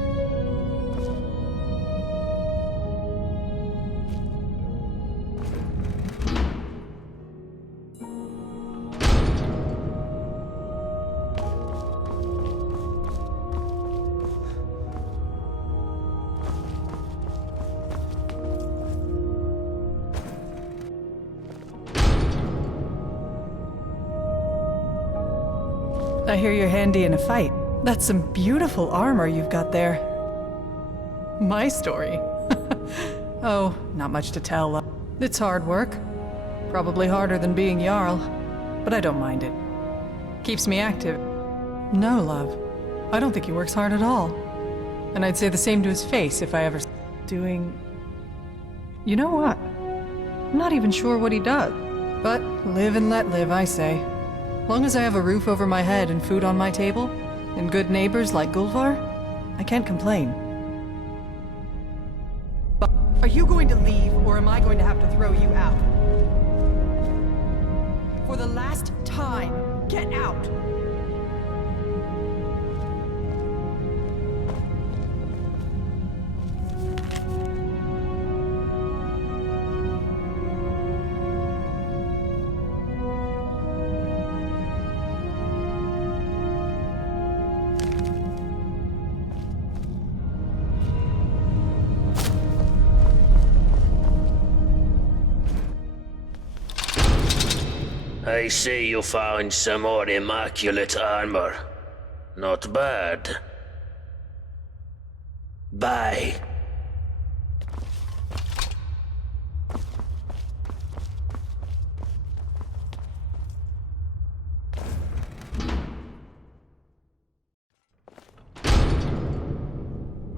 I hear you're handy in a fight. That's some beautiful armor you've got there. My story? Oh, not much to tell. It's hard work. Probably harder than being Jarl. But I don't mind it. Keeps me active. No, love. I don't think he works hard at all. And I'd say the same to his face if I ever... doing... You know what? I'm not even sure what he does. But live and let live, I say. Long as I have a roof over my head and food on my table, and good neighbors like Gulvar, I can't complain. But are you going to leave, or am I going to have to throw you out? For the last time, get out! I see you found some more immaculate armor. Not bad. Bye.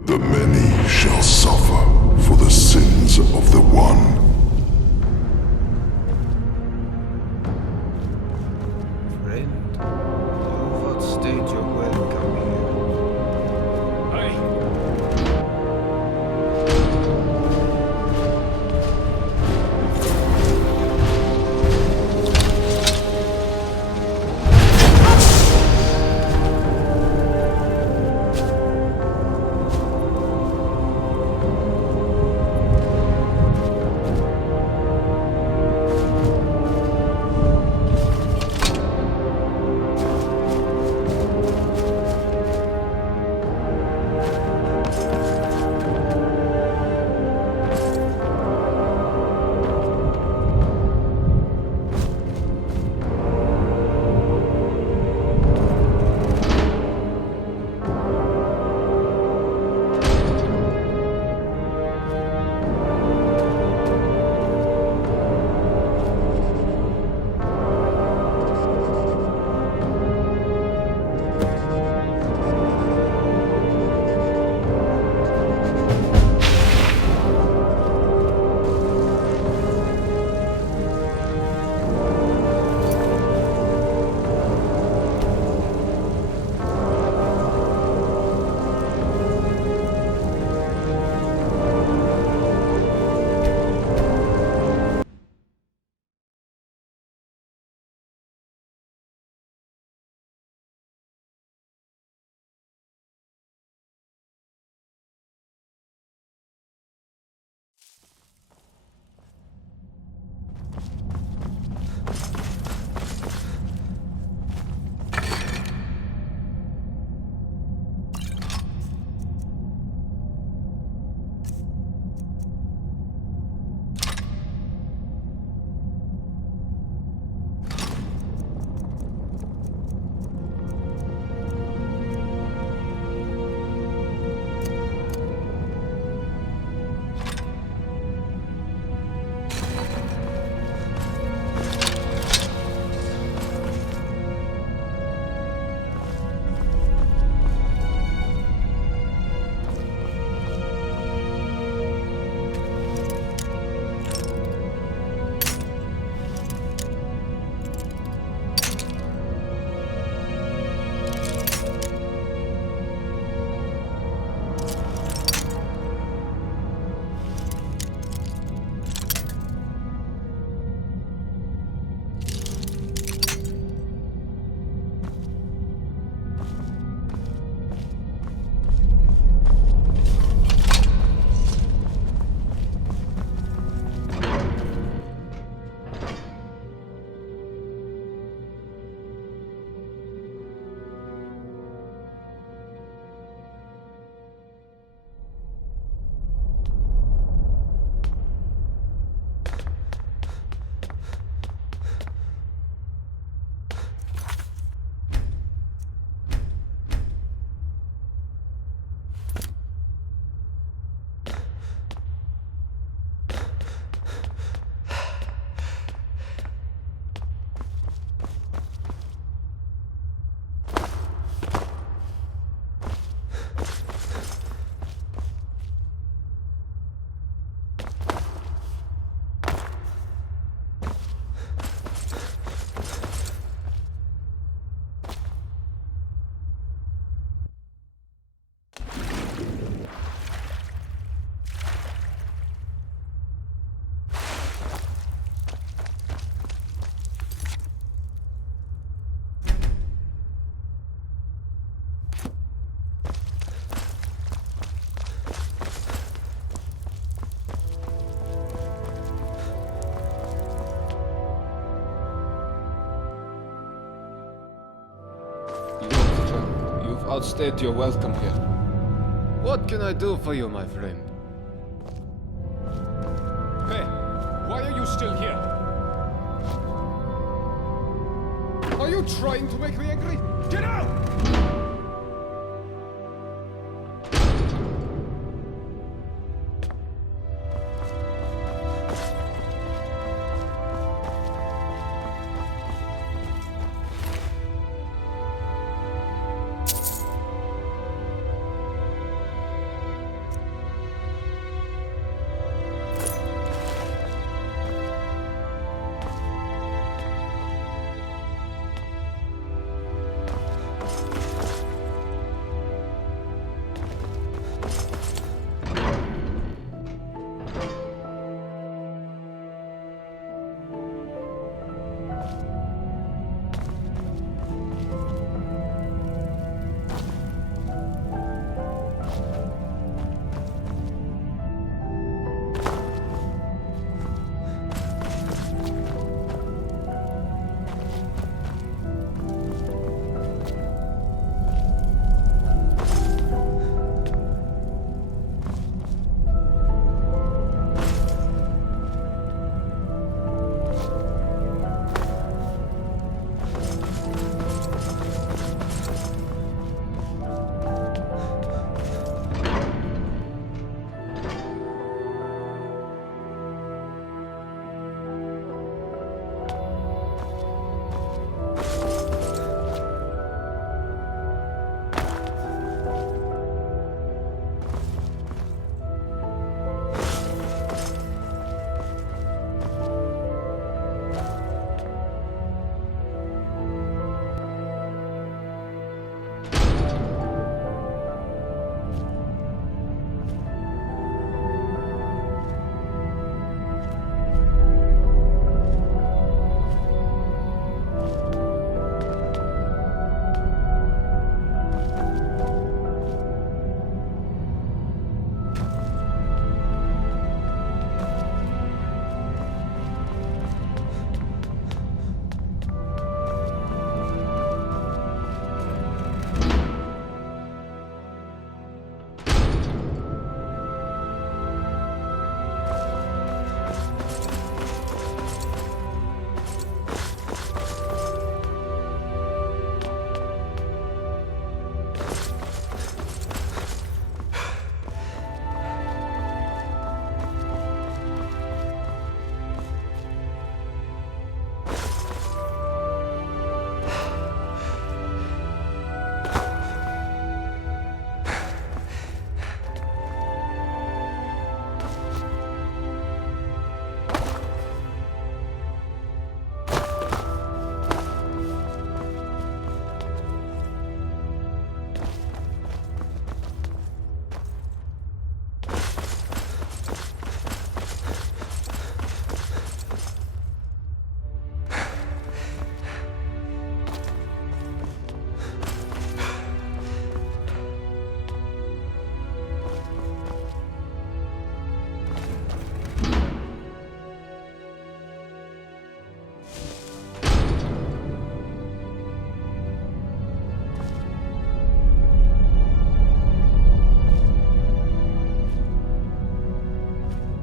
The many shall suffer for the sins of the one. What state you're welcome I'll state you're welcome here. What can I do for you, my friend? Hey, why are you still here? Are you trying to make me angry? Get out!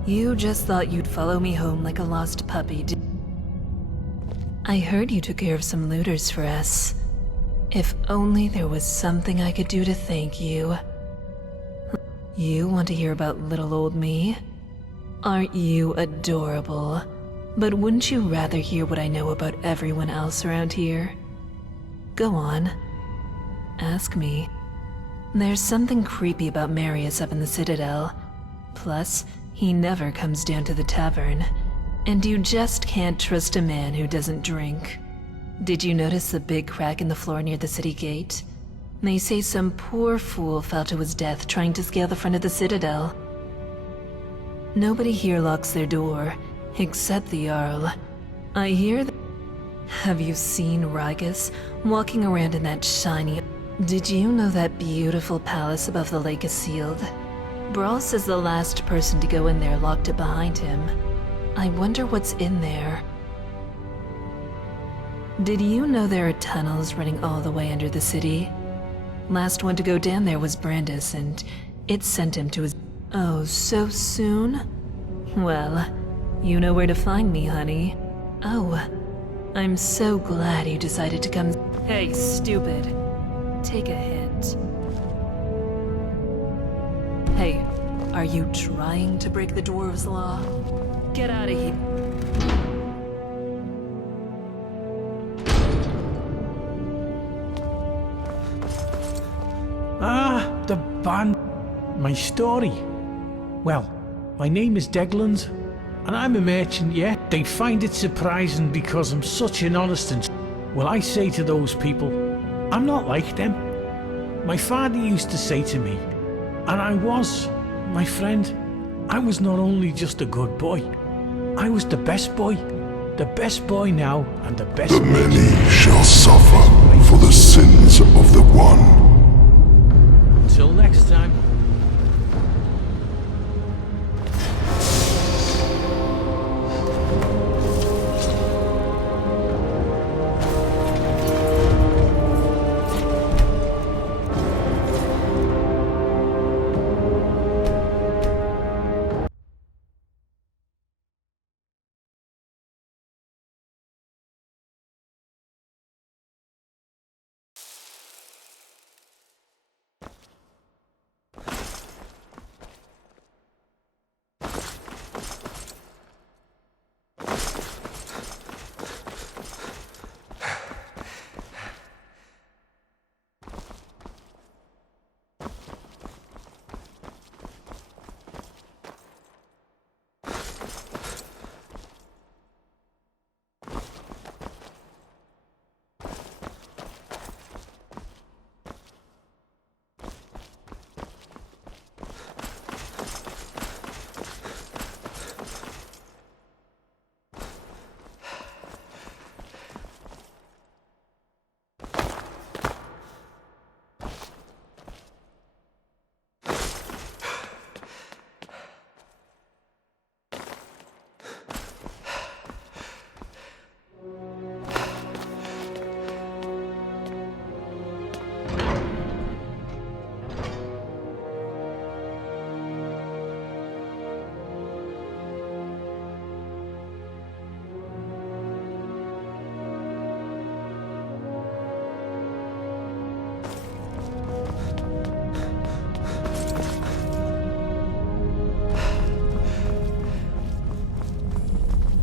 You just thought you'd follow me home like a lost puppy, did I heard you took care of some looters for us. If only there was something I could do to thank you. You want to hear about little old me? Aren't you adorable? But wouldn't you rather hear what I know about everyone else around here? Go on. Ask me. There's something creepy about Marius up in the Citadel. Plus, he never comes down to the tavern. And you just can't trust a man who doesn't drink. Did you notice the big crack in the floor near the city gate? They say some poor fool fell to his death trying to scale the front of the Citadel. Nobody here locks their door, except the Jarl. I hear Have you seen Rygus walking around in that shiny... Did you know that beautiful palace above the lake is sealed? Brawl says the last person to go in there locked it behind him. I wonder what's in there. Did you know there are tunnels running all the way under the city? Last one to go down there was Brandis, and it sent him to his... Oh, so soon? Well, you know where to find me, honey. Oh, I'm so glad you decided to come... Hey, stupid. Take a hint. Hey, are you trying to break the dwarves' law? Get out of here. Ah, the band. My story. Well, my name is Deglands, and I'm a merchant, yeah? They find it surprising because I'm such an honest and... Well, I say to those people, I'm not like them. My father used to say to me, and I was, my friend, I was not only just a good boy, I was the best boy. The best boy now, and the best... The many shall suffer for the sins of the one. Until next time.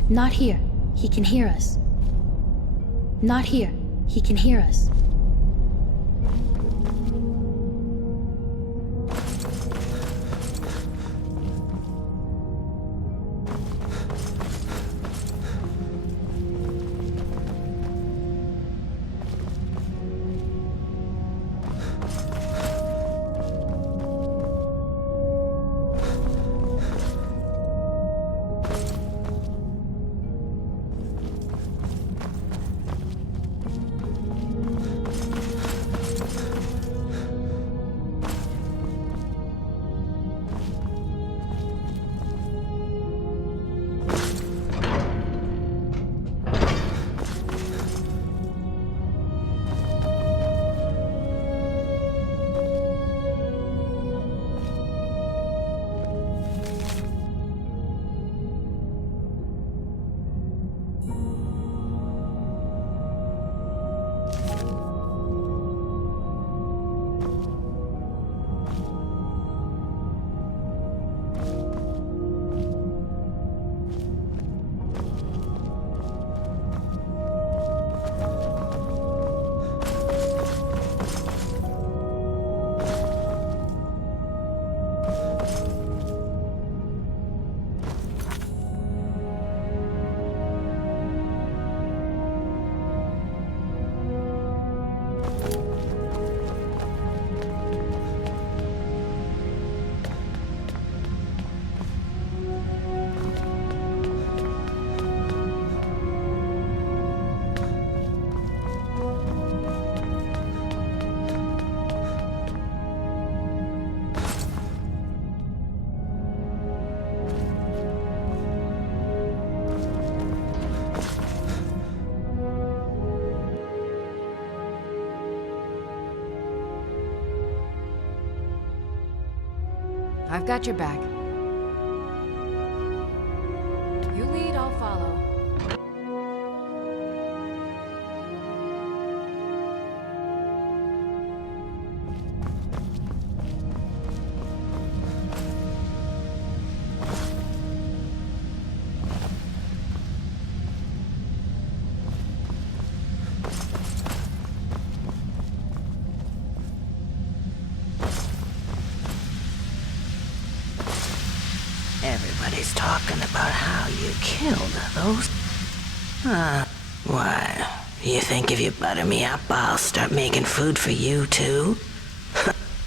Not here. He can hear us. Not here. He can hear us. I've got your back. You lead, I'll follow. Everybody's talking about how you killed those. Why? You think if you butter me up, I'll start making food for you too?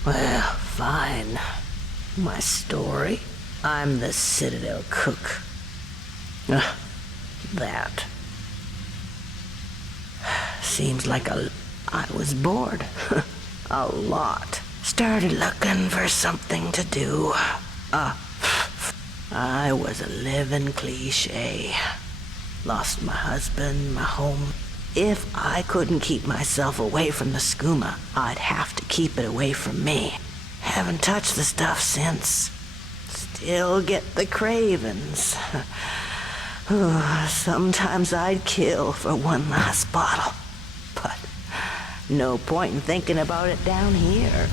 Well, fine. My story. I'm the Citadel cook. That. Seems like I was bored. A lot. Started looking for something to do. I was a living cliche. Lost my husband, my home. If I couldn't keep myself away from the skooma, I'd have to keep it away from me. Haven't touched the stuff since. Still get the cravings. Sometimes I'd kill for one last bottle. But no point in thinking about it down here.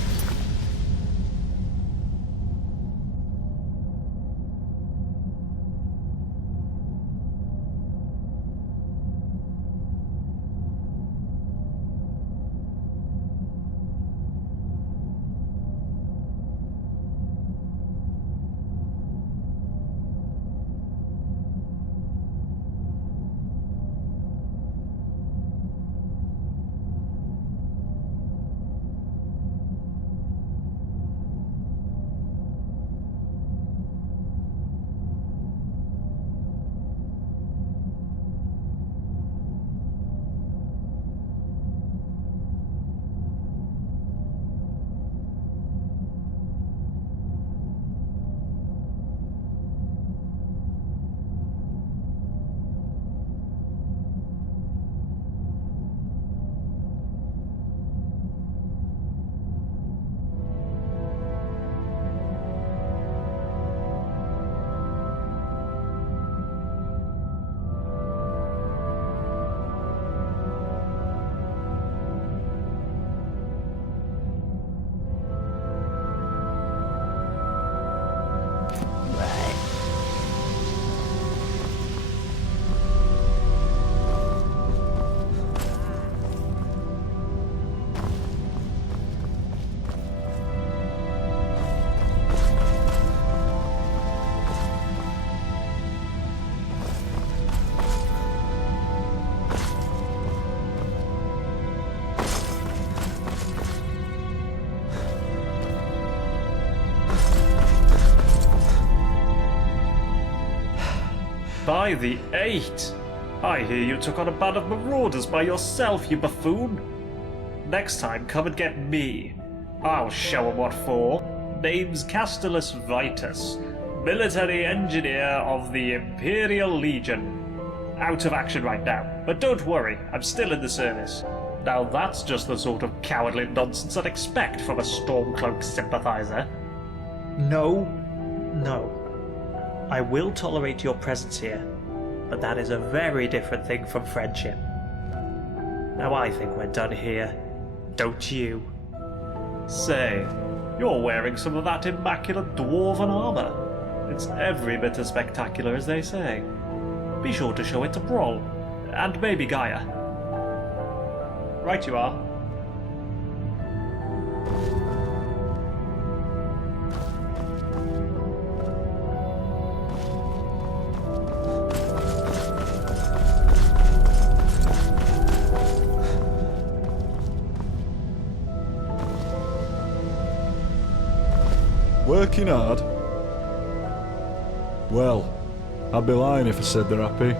By the 8! I hear you took on a band of marauders by yourself, you buffoon! Next time, come and get me. I'll show 'em what for. Name's Castellus Vitus, military engineer of the Imperial Legion. Out of action right now, but don't worry, I'm still in the service. Now that's just the sort of cowardly nonsense I'd expect from a Stormcloak sympathizer. No. I will tolerate your presence here, but that is a very different thing from friendship. Now I think we're done here, don't you? Say, you're wearing some of that immaculate dwarven armor. It's every bit as spectacular as they say. Be sure to show it to Broll, and maybe Gaia. Right you are. Working hard? Well, I'd be lying if I said they're happy.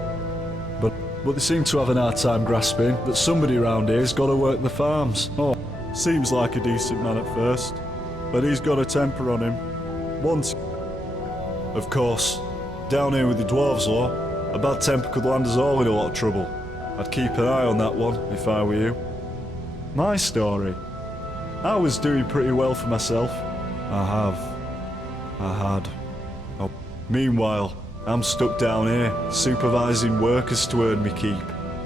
But they seem to have an hard time grasping that somebody around here's got to work the farms. Oh, seems like a decent man at first, but he's got a temper on him. Once, of course, down here with the dwarves law, a bad temper could land us all in a lot of trouble. I'd keep an eye on that one if I were you. My story. I was doing pretty well for myself. I have. I had. Oh, meanwhile, I'm stuck down here, supervising workers to earn me keep,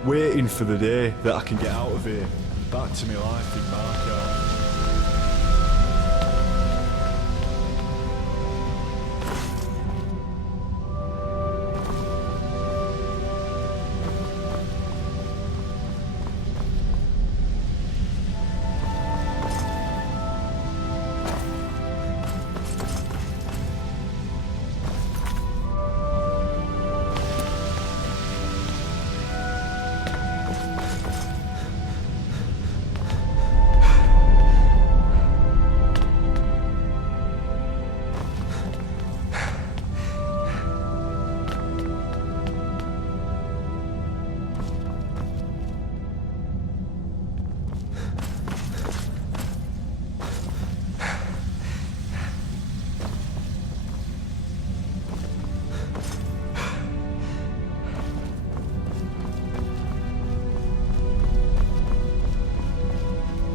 waiting for the day that I can get out of here, back to my life in Markarth.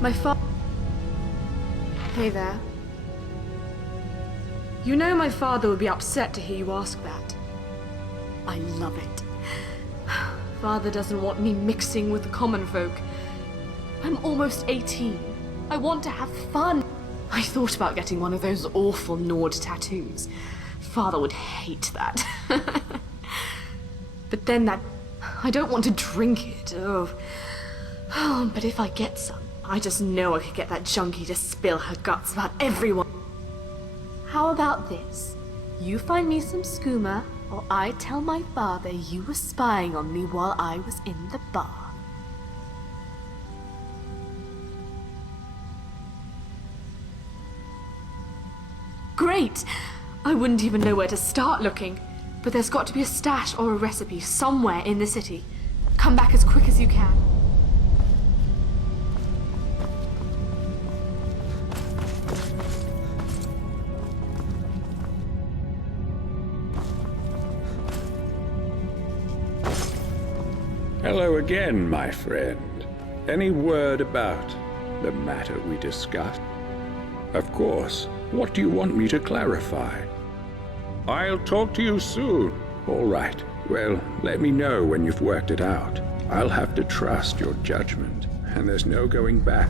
My father. Hey there. You know my father would be upset to hear you ask that. I love it. Father doesn't want me mixing with the common folk. I'm almost 18. I want to have fun. I thought about getting one of those awful Nord tattoos. Father would hate that. But then I don't want to drink it. Oh, but if I get some, I just know I could get that junkie to spill her guts about everyone. How about this? You find me some skooma, or I tell my father you were spying on me while I was in the bar. Great! I wouldn't even know where to start looking, but there's got to be a stash or a recipe somewhere in the city. Come back as quick as you can. Hello again, my friend. Any word about the matter we discussed? Of course. What do you want me to clarify? I'll talk to you soon. All right. Well, let me know when you've worked it out. I'll have to trust your judgment, and there's no going back.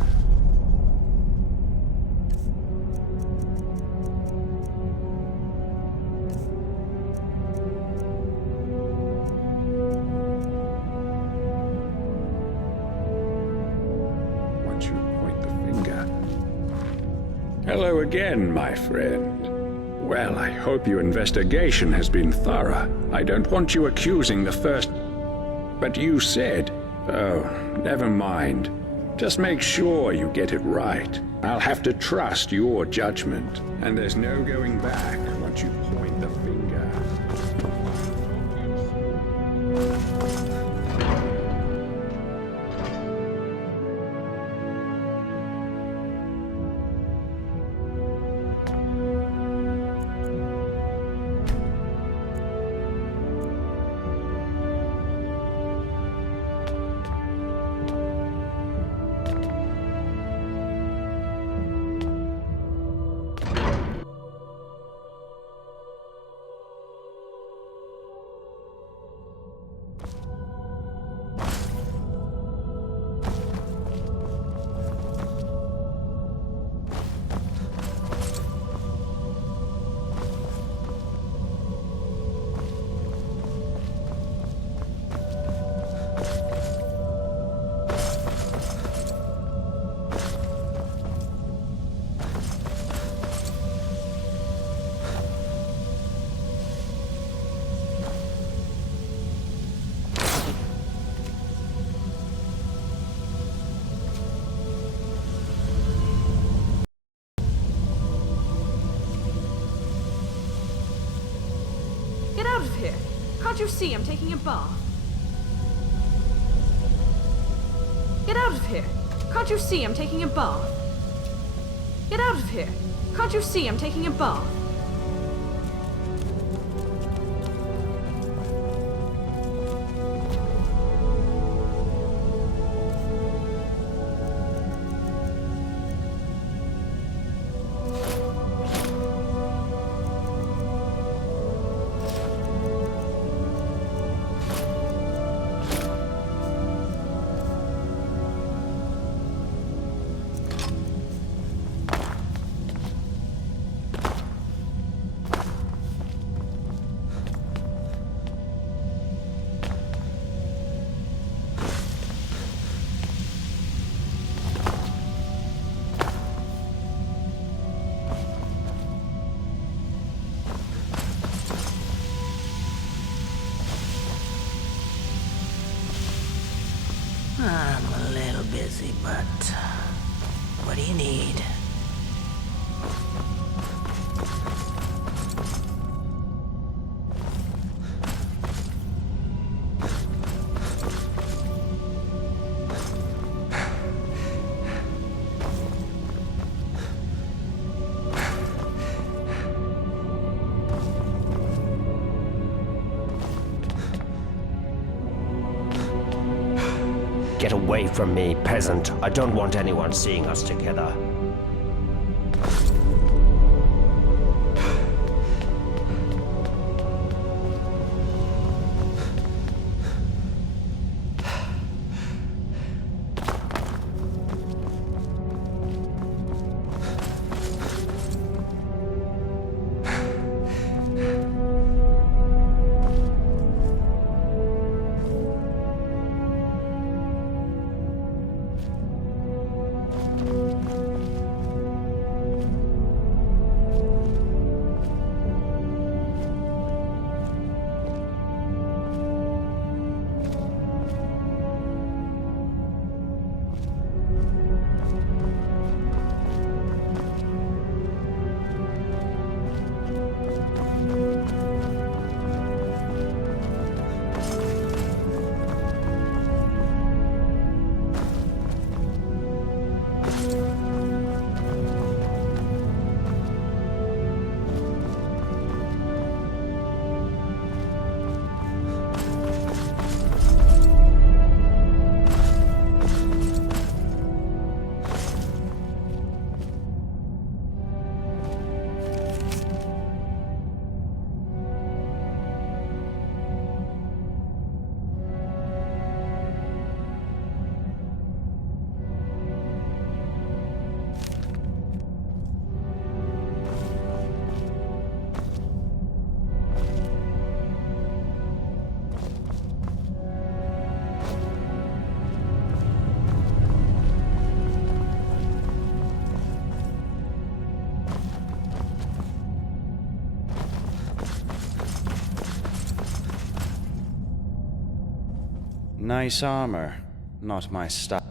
Hello again, my friend. Well, I hope your investigation has been thorough. I don't want you accusing the first... But you said... Oh, never mind. Just make sure you get it right. I'll have to trust your judgment, and there's no going back once you point the finger. Get out of here! Can't you see I'm taking a bath? Get out of here! Can't you see I'm taking a bath? Get out of here! Can't you see I'm taking a bath? easy, but what do you need? Get away from me, peasant. I don't want anyone seeing us together. Nice armor. Not my style.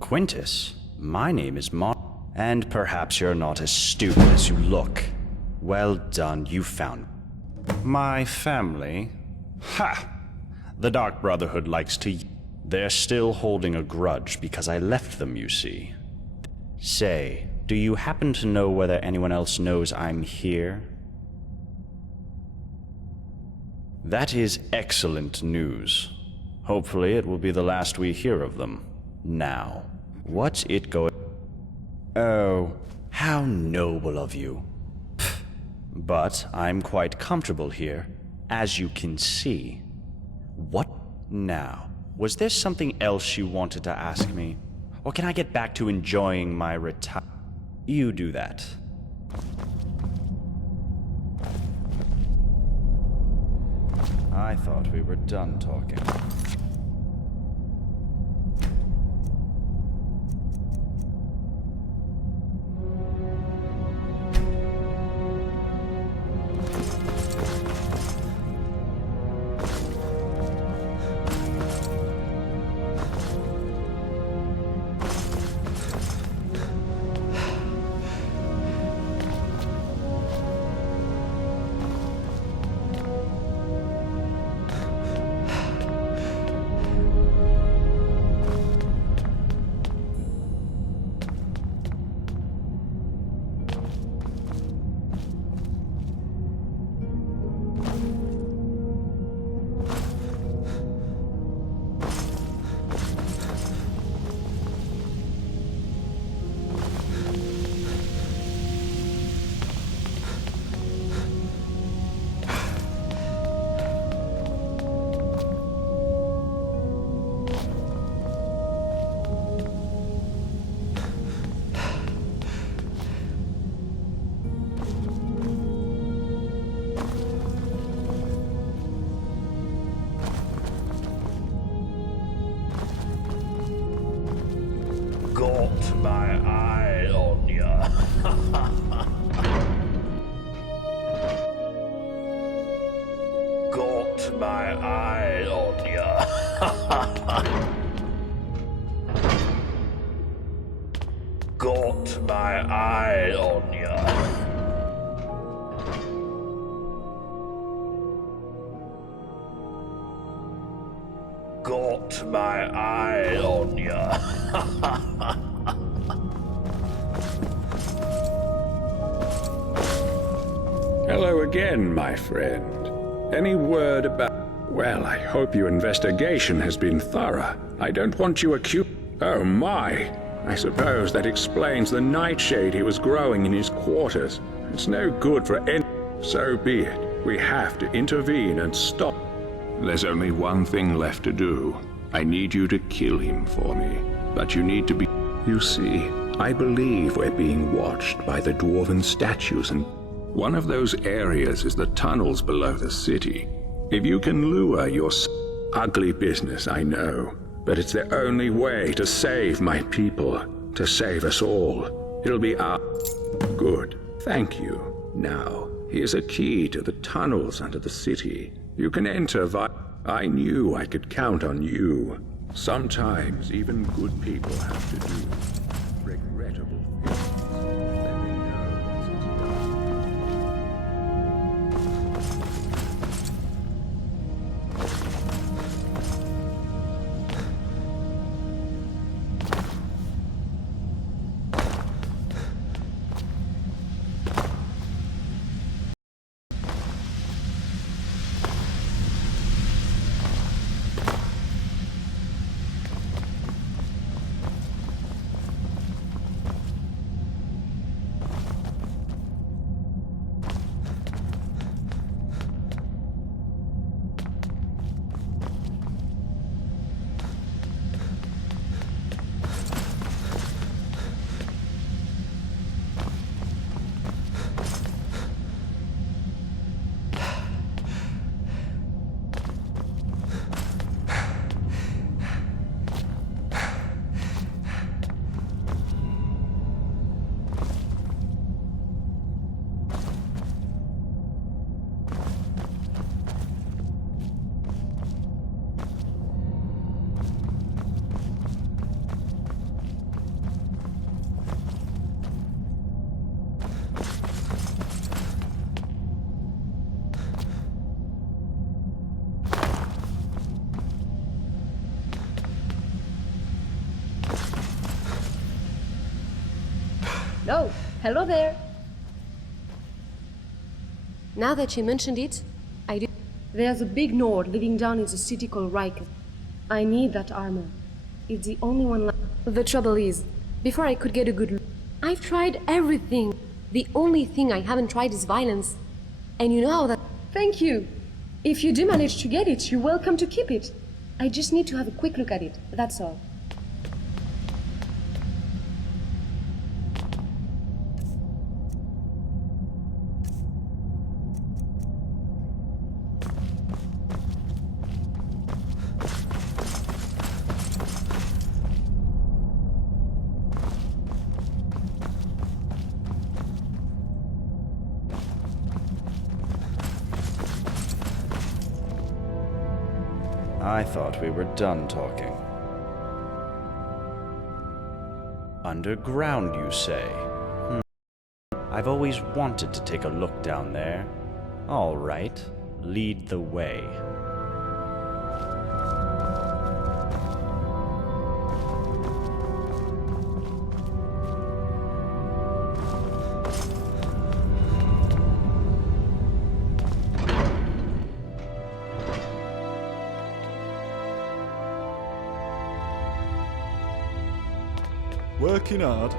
Quintus, my name is Mon, and perhaps you're not as stupid as you look. Well done, you found my family. Ha! The Dark Brotherhood likes to... They're still holding a grudge because I left them, you see. Say, do you happen to know whether anyone else knows I'm here? That is excellent news. Hopefully it will be the last we hear of them. Now, what's it going... Oh, how noble of you. Pfft. But I'm quite comfortable here, as you can see. What now? Was there something else you wanted to ask me? Or can I get back to enjoying my You do that. I thought we were done talking. Got my eye on ya. Got my eye on ya. got my eye on ya. Hello again, my friend. Any word about... Well, I hope your investigation has been thorough. I don't want you accused... Oh my! I suppose that explains the nightshade he was growing in his quarters. It's no good for any... So be it. We have to intervene and stop. There's only one thing left to do. I need you to kill him for me. But you need to be... You see, I believe we're being watched by the dwarven statues, and one of those areas is the tunnels below the city. If you can lure your ugly business, I know, but it's the only way to save my people, to save us all. It'll be our... Good. Thank you. Now, here's a key to the tunnels under the city. You can enter via... I knew I could count on you. Sometimes even good people have to do regrettable things. Let me know once it's done. Oh, hello there. Now that you mentioned it, I do. There's a big Nord living down in the city called Riken. I need that armor. It's the only one left. The trouble is, before I could get a good look, I've tried everything. The only thing I haven't tried is violence. And you know how that... Thank you. If you do manage to get it, you're welcome to keep it. I just need to have a quick look at it, that's all. I thought we were done talking. Underground, you say? I've always wanted to take a look down there. All right, lead the way. Working hard.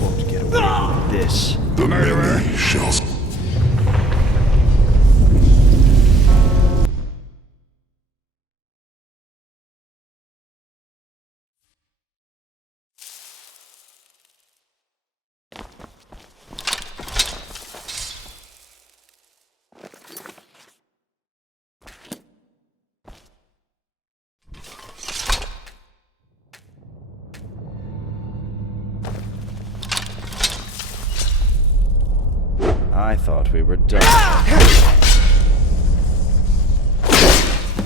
Won't get away with this. The murderer shall... I thought we were done.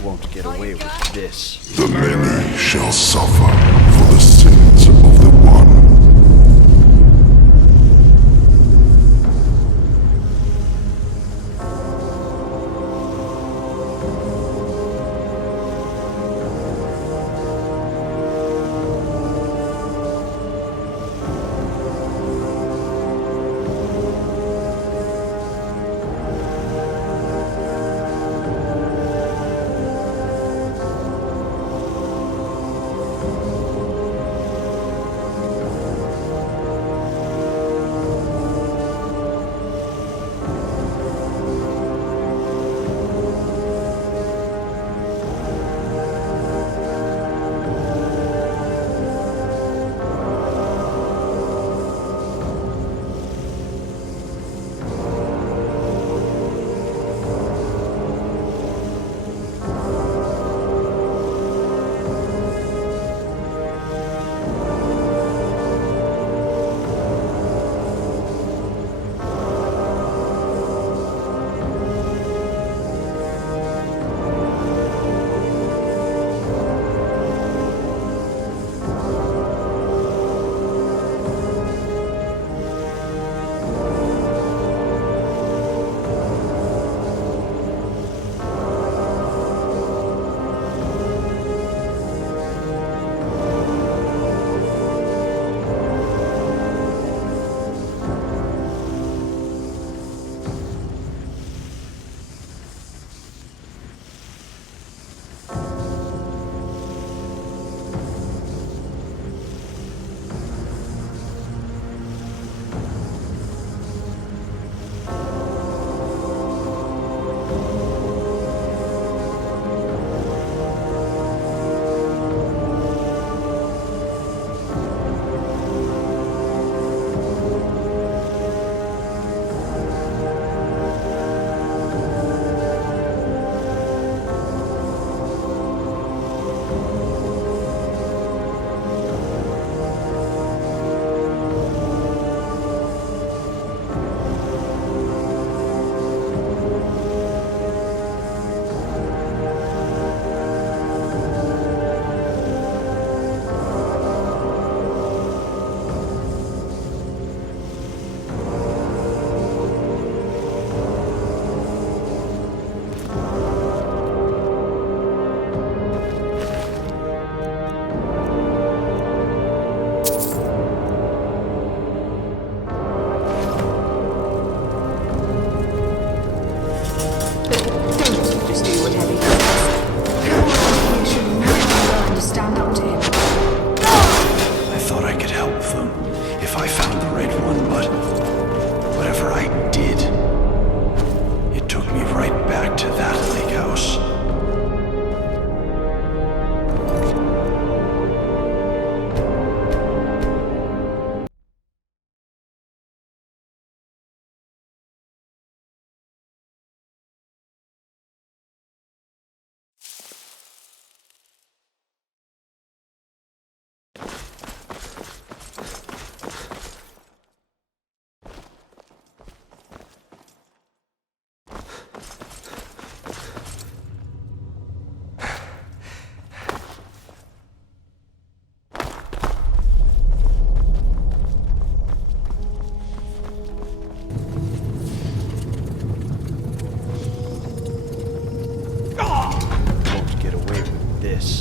Won't get away with this. The many shall suffer for the sins of the one.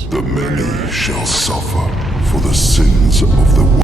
The many shall suffer for the sins of the one.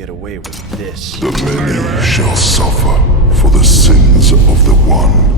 get away with this. The many shall suffer for the sins of the one.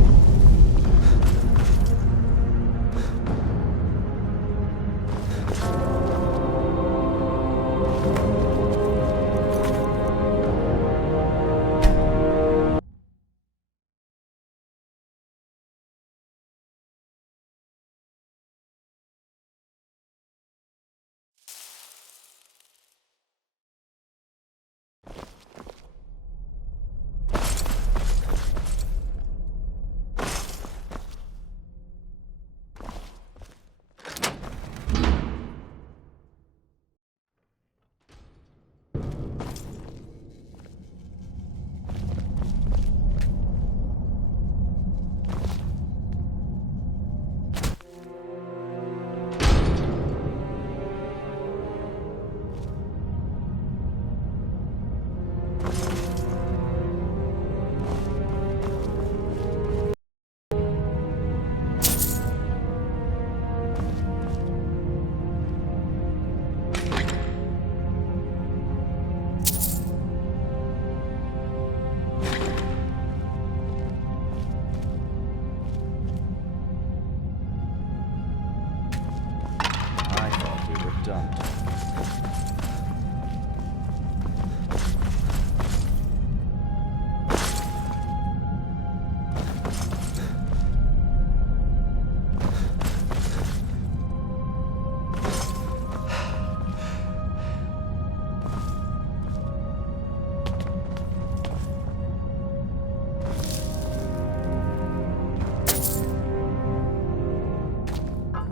I thought we were done.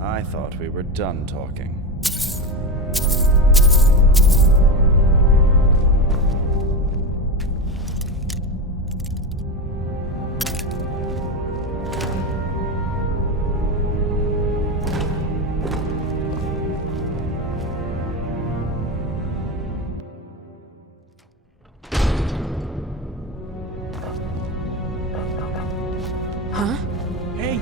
I thought we were done talking. Huh? Hey!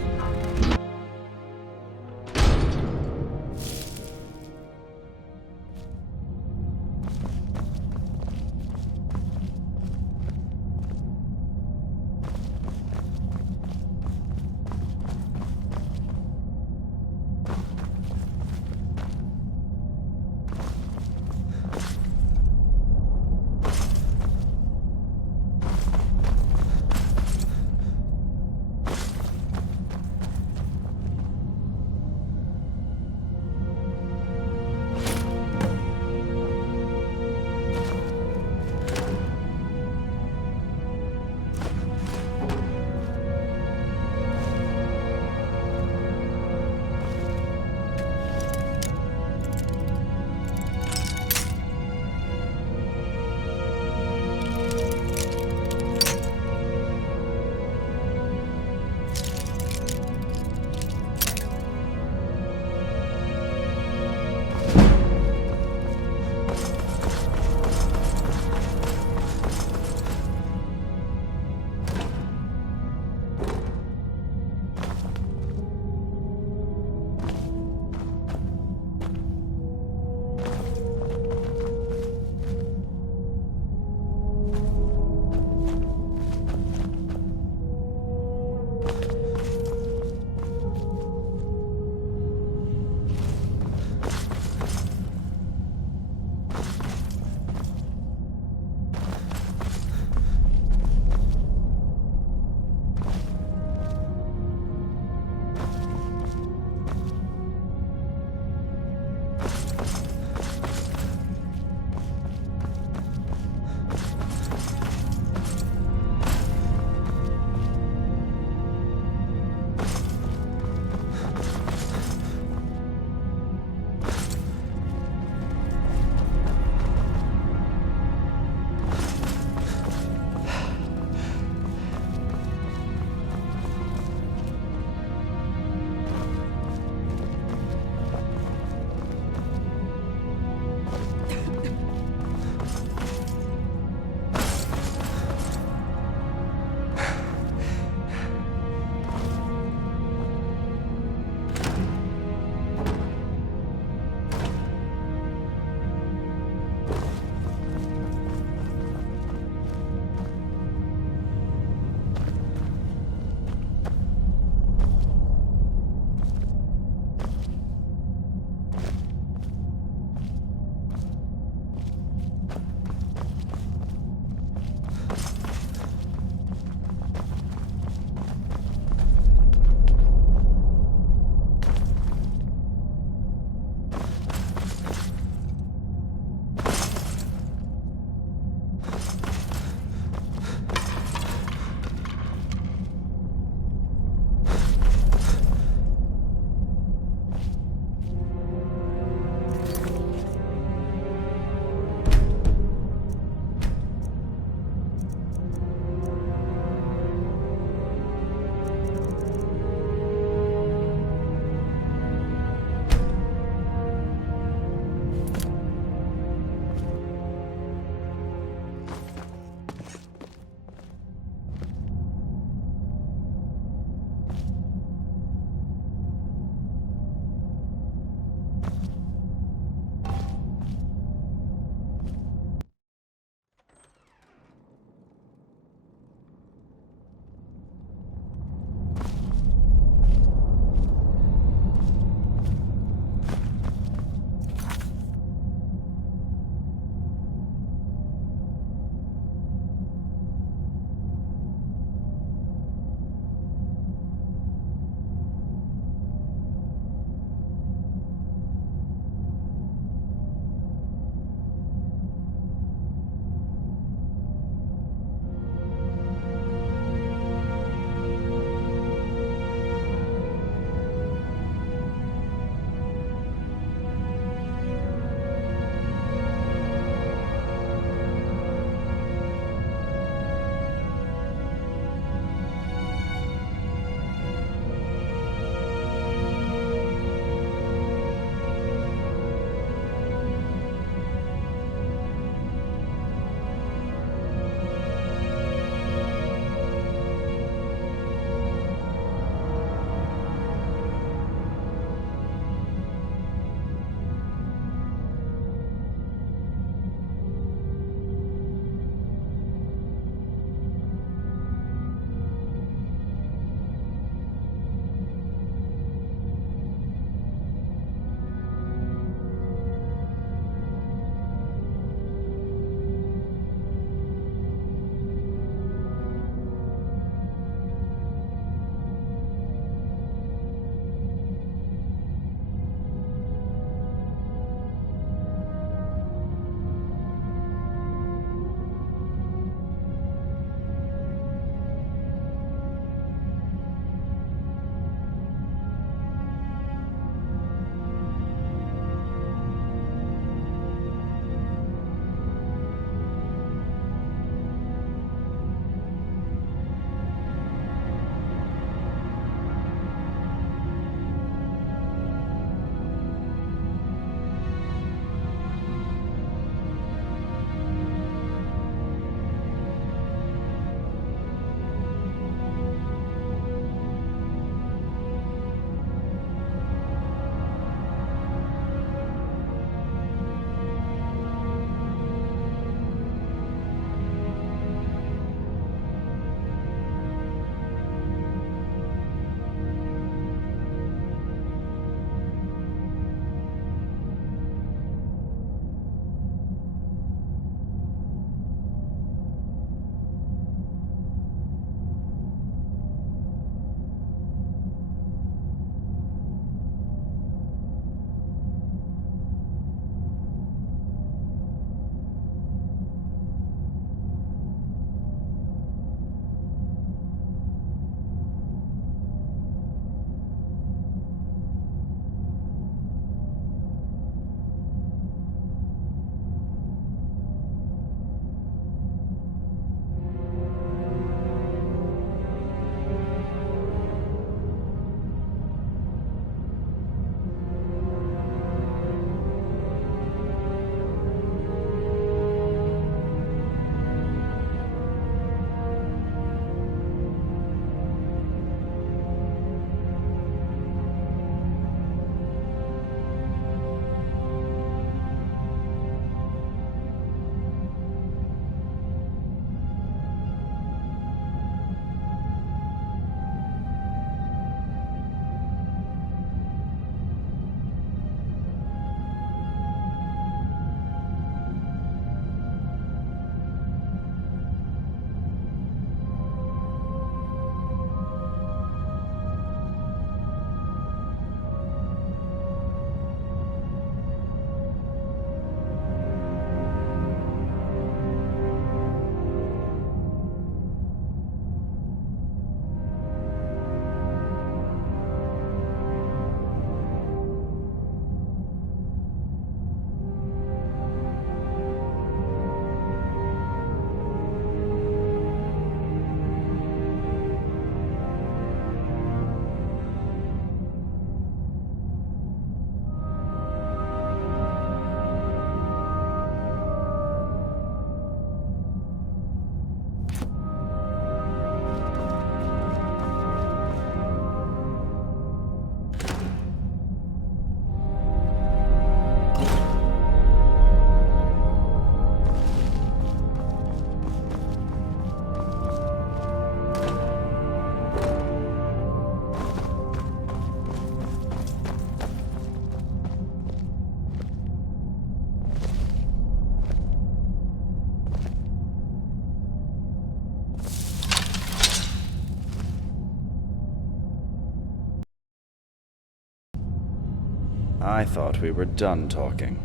I thought we were done talking.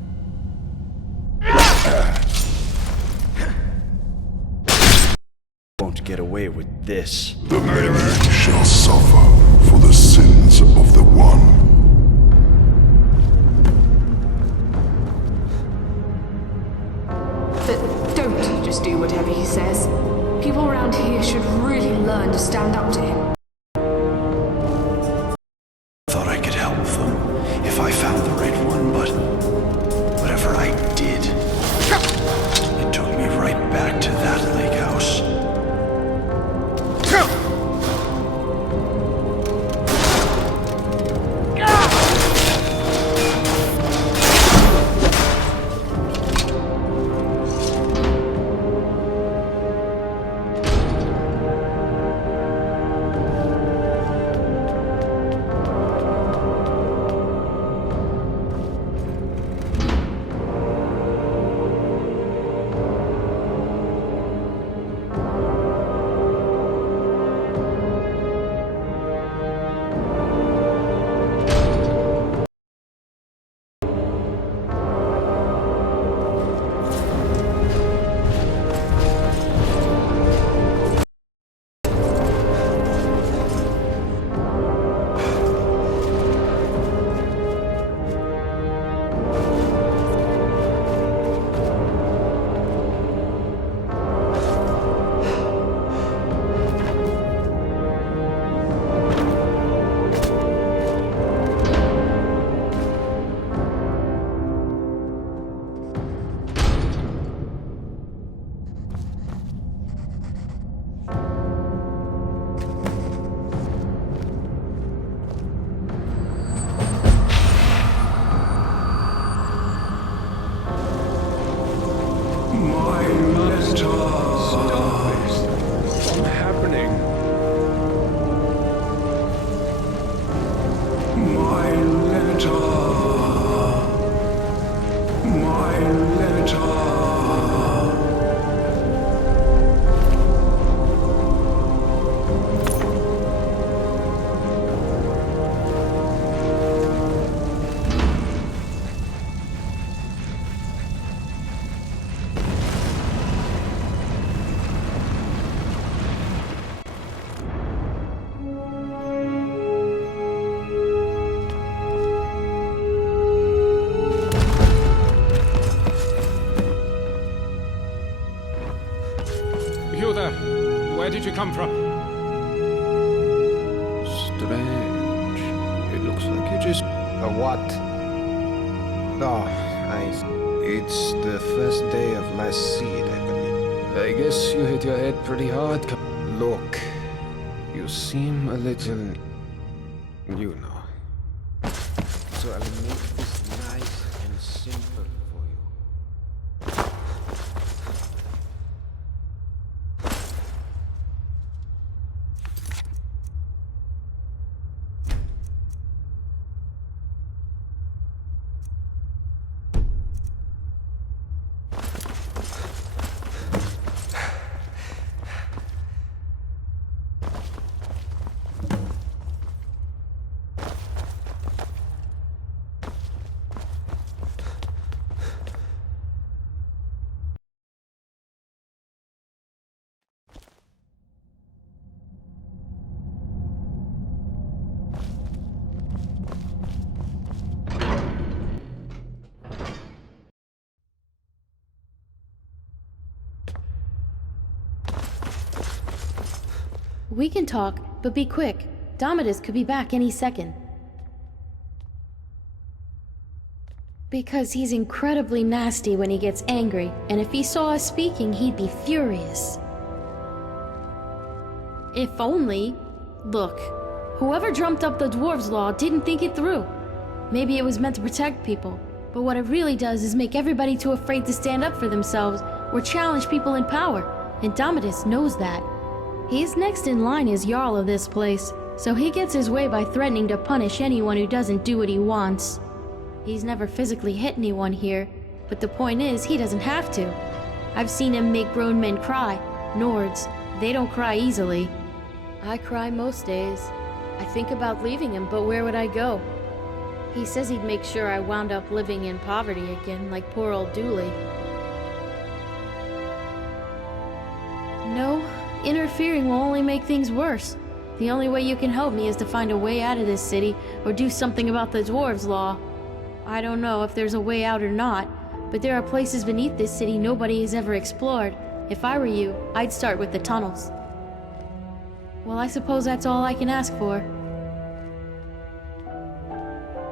Won't get away with this. The many shall suffer for the sins of the one. But don't just do whatever he says. People around here should really learn to stand up to him. Thought I could help them if I found the right one, but whatever I did, it took me right back to that lake house. Where did you come from? Strange. It looks like you just... A what? Oh, It's the first day of last seed, I believe. I guess you hit your head pretty hard. Look, you seem a little... You know. So I'll make this nice and simple for you. We can talk, but be quick. Domitus could be back any second. Because he's incredibly nasty when he gets angry, and if he saw us speaking, he'd be furious. If only... Look, whoever dreamt up the Dwarves' Law didn't think it through. Maybe it was meant to protect people, but what it really does is make everybody too afraid to stand up for themselves or challenge people in power, and Domitus knows that. He's next in line as Jarl of this place, so he gets his way by threatening to punish anyone who doesn't do what he wants. He's never physically hit anyone here, but the point is, he doesn't have to. I've seen him make grown men cry. Nords, they don't cry easily. I cry most days. I think about leaving him, but where would I go? He says he'd make sure I wound up living in poverty again, like poor old Dooley. No, interfering will only make things worse. The only way you can help me is to find a way out of this city, or do something about the Dwarves' Law. I don't know if there's a way out or not, but there are places beneath this city nobody has ever explored. If I were you, I'd start with the tunnels. Well, I suppose that's all I can ask for.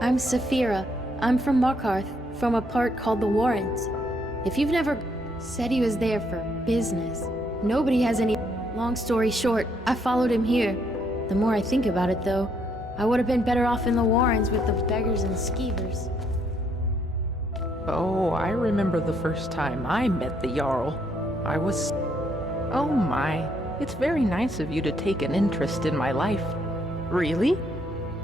I'm Saphira. I'm from Markarth, from a part called the Warrens. If you've never... Said he was there for business. Nobody has any... Long story short, I followed him here. The more I think about it, though, I would have been better off in the Warrens with the beggars and skeevers. Oh, I remember the first time I met the Jarl. I was... Oh my, it's very nice of you to take an interest in my life. Really?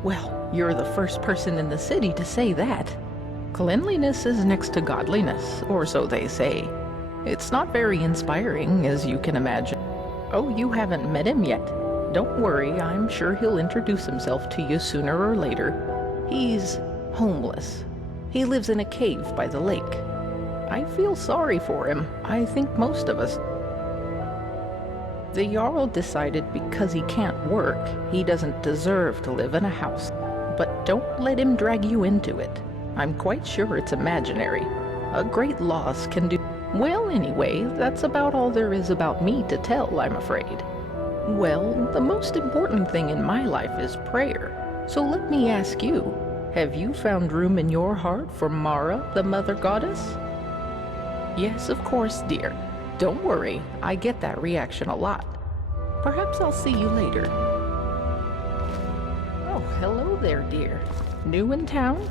Well, you're the first person in the city to say that. Cleanliness is next to godliness, or so they say. It's not very inspiring, as you can imagine. Oh, you haven't met him yet? Don't worry, I'm sure he'll introduce himself to you sooner or later. He's homeless. He lives in a cave by the lake. I feel sorry for him. I think most of us. The Jarl decided because he can't work, he doesn't deserve to live in a house. But don't let him drag you into it. I'm quite sure it's imaginary. A great loss can do... Well, anyway, that's about all there is about me to tell, I'm afraid. Well, the most important thing in my life is prayer. So let me ask you, have you found room in your heart for Mara, the Mother Goddess? Yes, of course, dear. Don't worry, I get that reaction a lot. Perhaps I'll see you later. Oh, hello there, dear. New in town?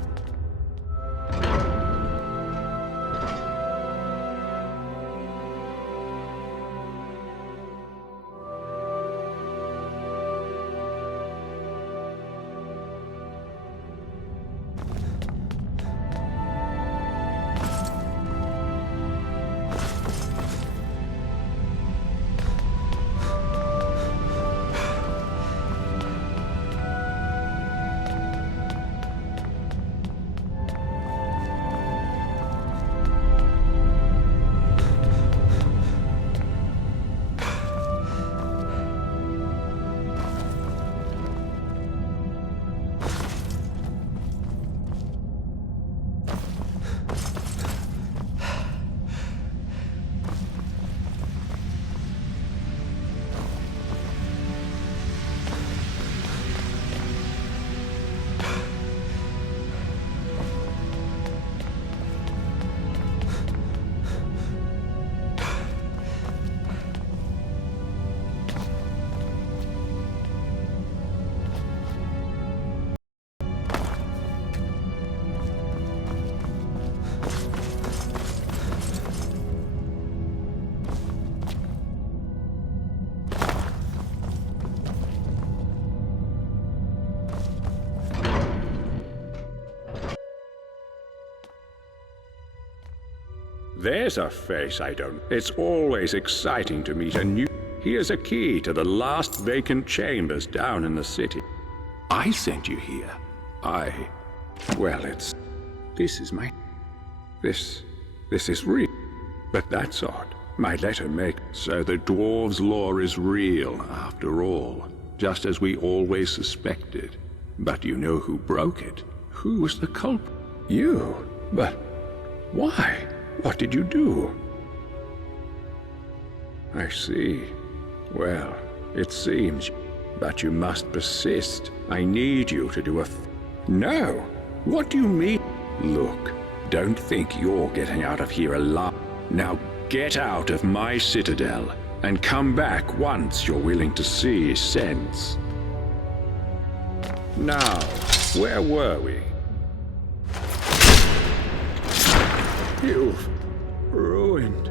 There's a face I don't... It's always exciting to meet a new... Here's a key to the last vacant chambers down in the city. I sent you here. Well, it's... This is my... This is real. But that's odd. My letter makes... So the Dwarves' Law is real, after all. Just as we always suspected. But you know who broke it? Who was the culprit? You. But... why? What did you do? I see. Well, it seems. But you must persist. I need you to do No! What do you mean? Look, don't think you're getting out of here alive. Now get out of my citadel and come back once you're willing to see sense. Now, where were we? You've ruined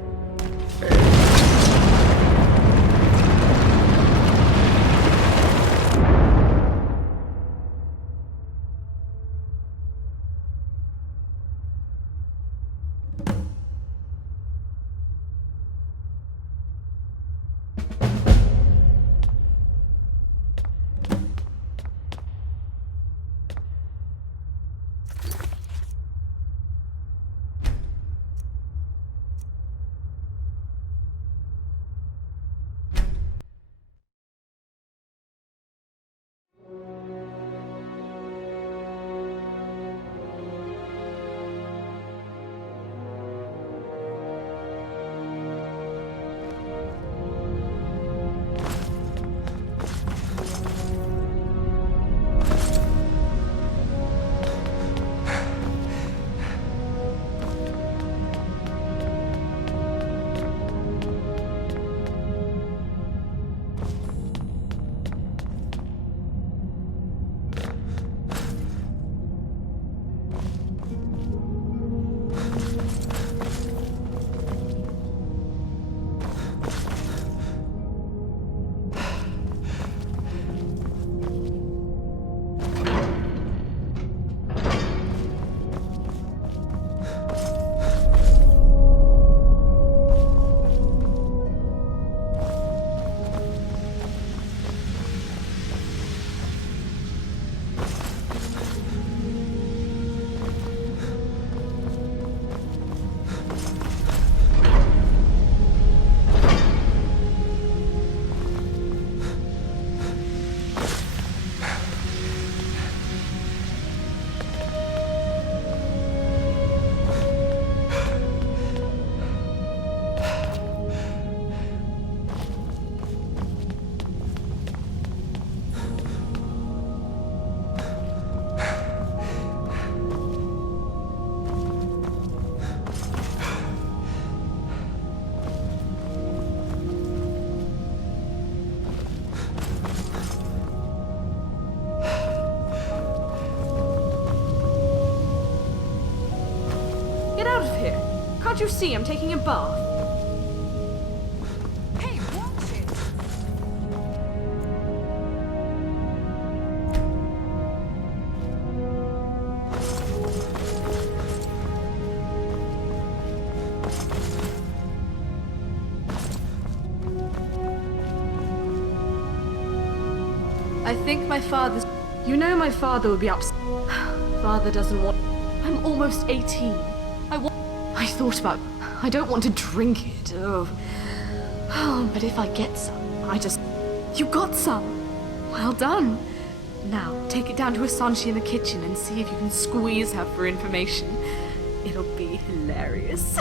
out of here! Can't you see I'm taking a bath? Hey, watch it! I think my father's... You know my father would be upset. Father doesn't want... I'm almost 18. I thought about... I don't want to drink it. Oh. But if I get some, I just... You got some! Well done. Now, take it down to Asanshi in the kitchen and see if you can squeeze her for information. It'll be hilarious.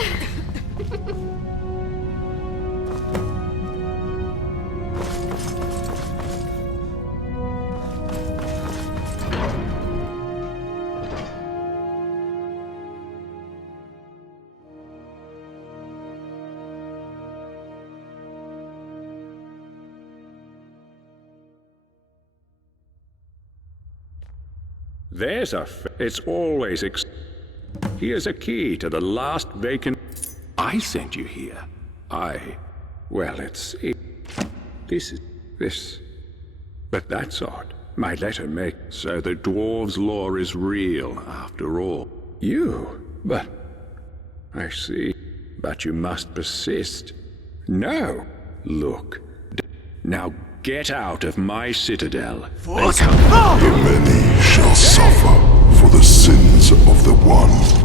There's it's always Here's a key to the last vacant... I sent you here. Well, let's see. This. But that's odd. My letter makes so the dwarves' lore is real, after all. But... I see. But you must persist. No! Look. Now get out of my citadel. Many shall suffer for the sins of the One.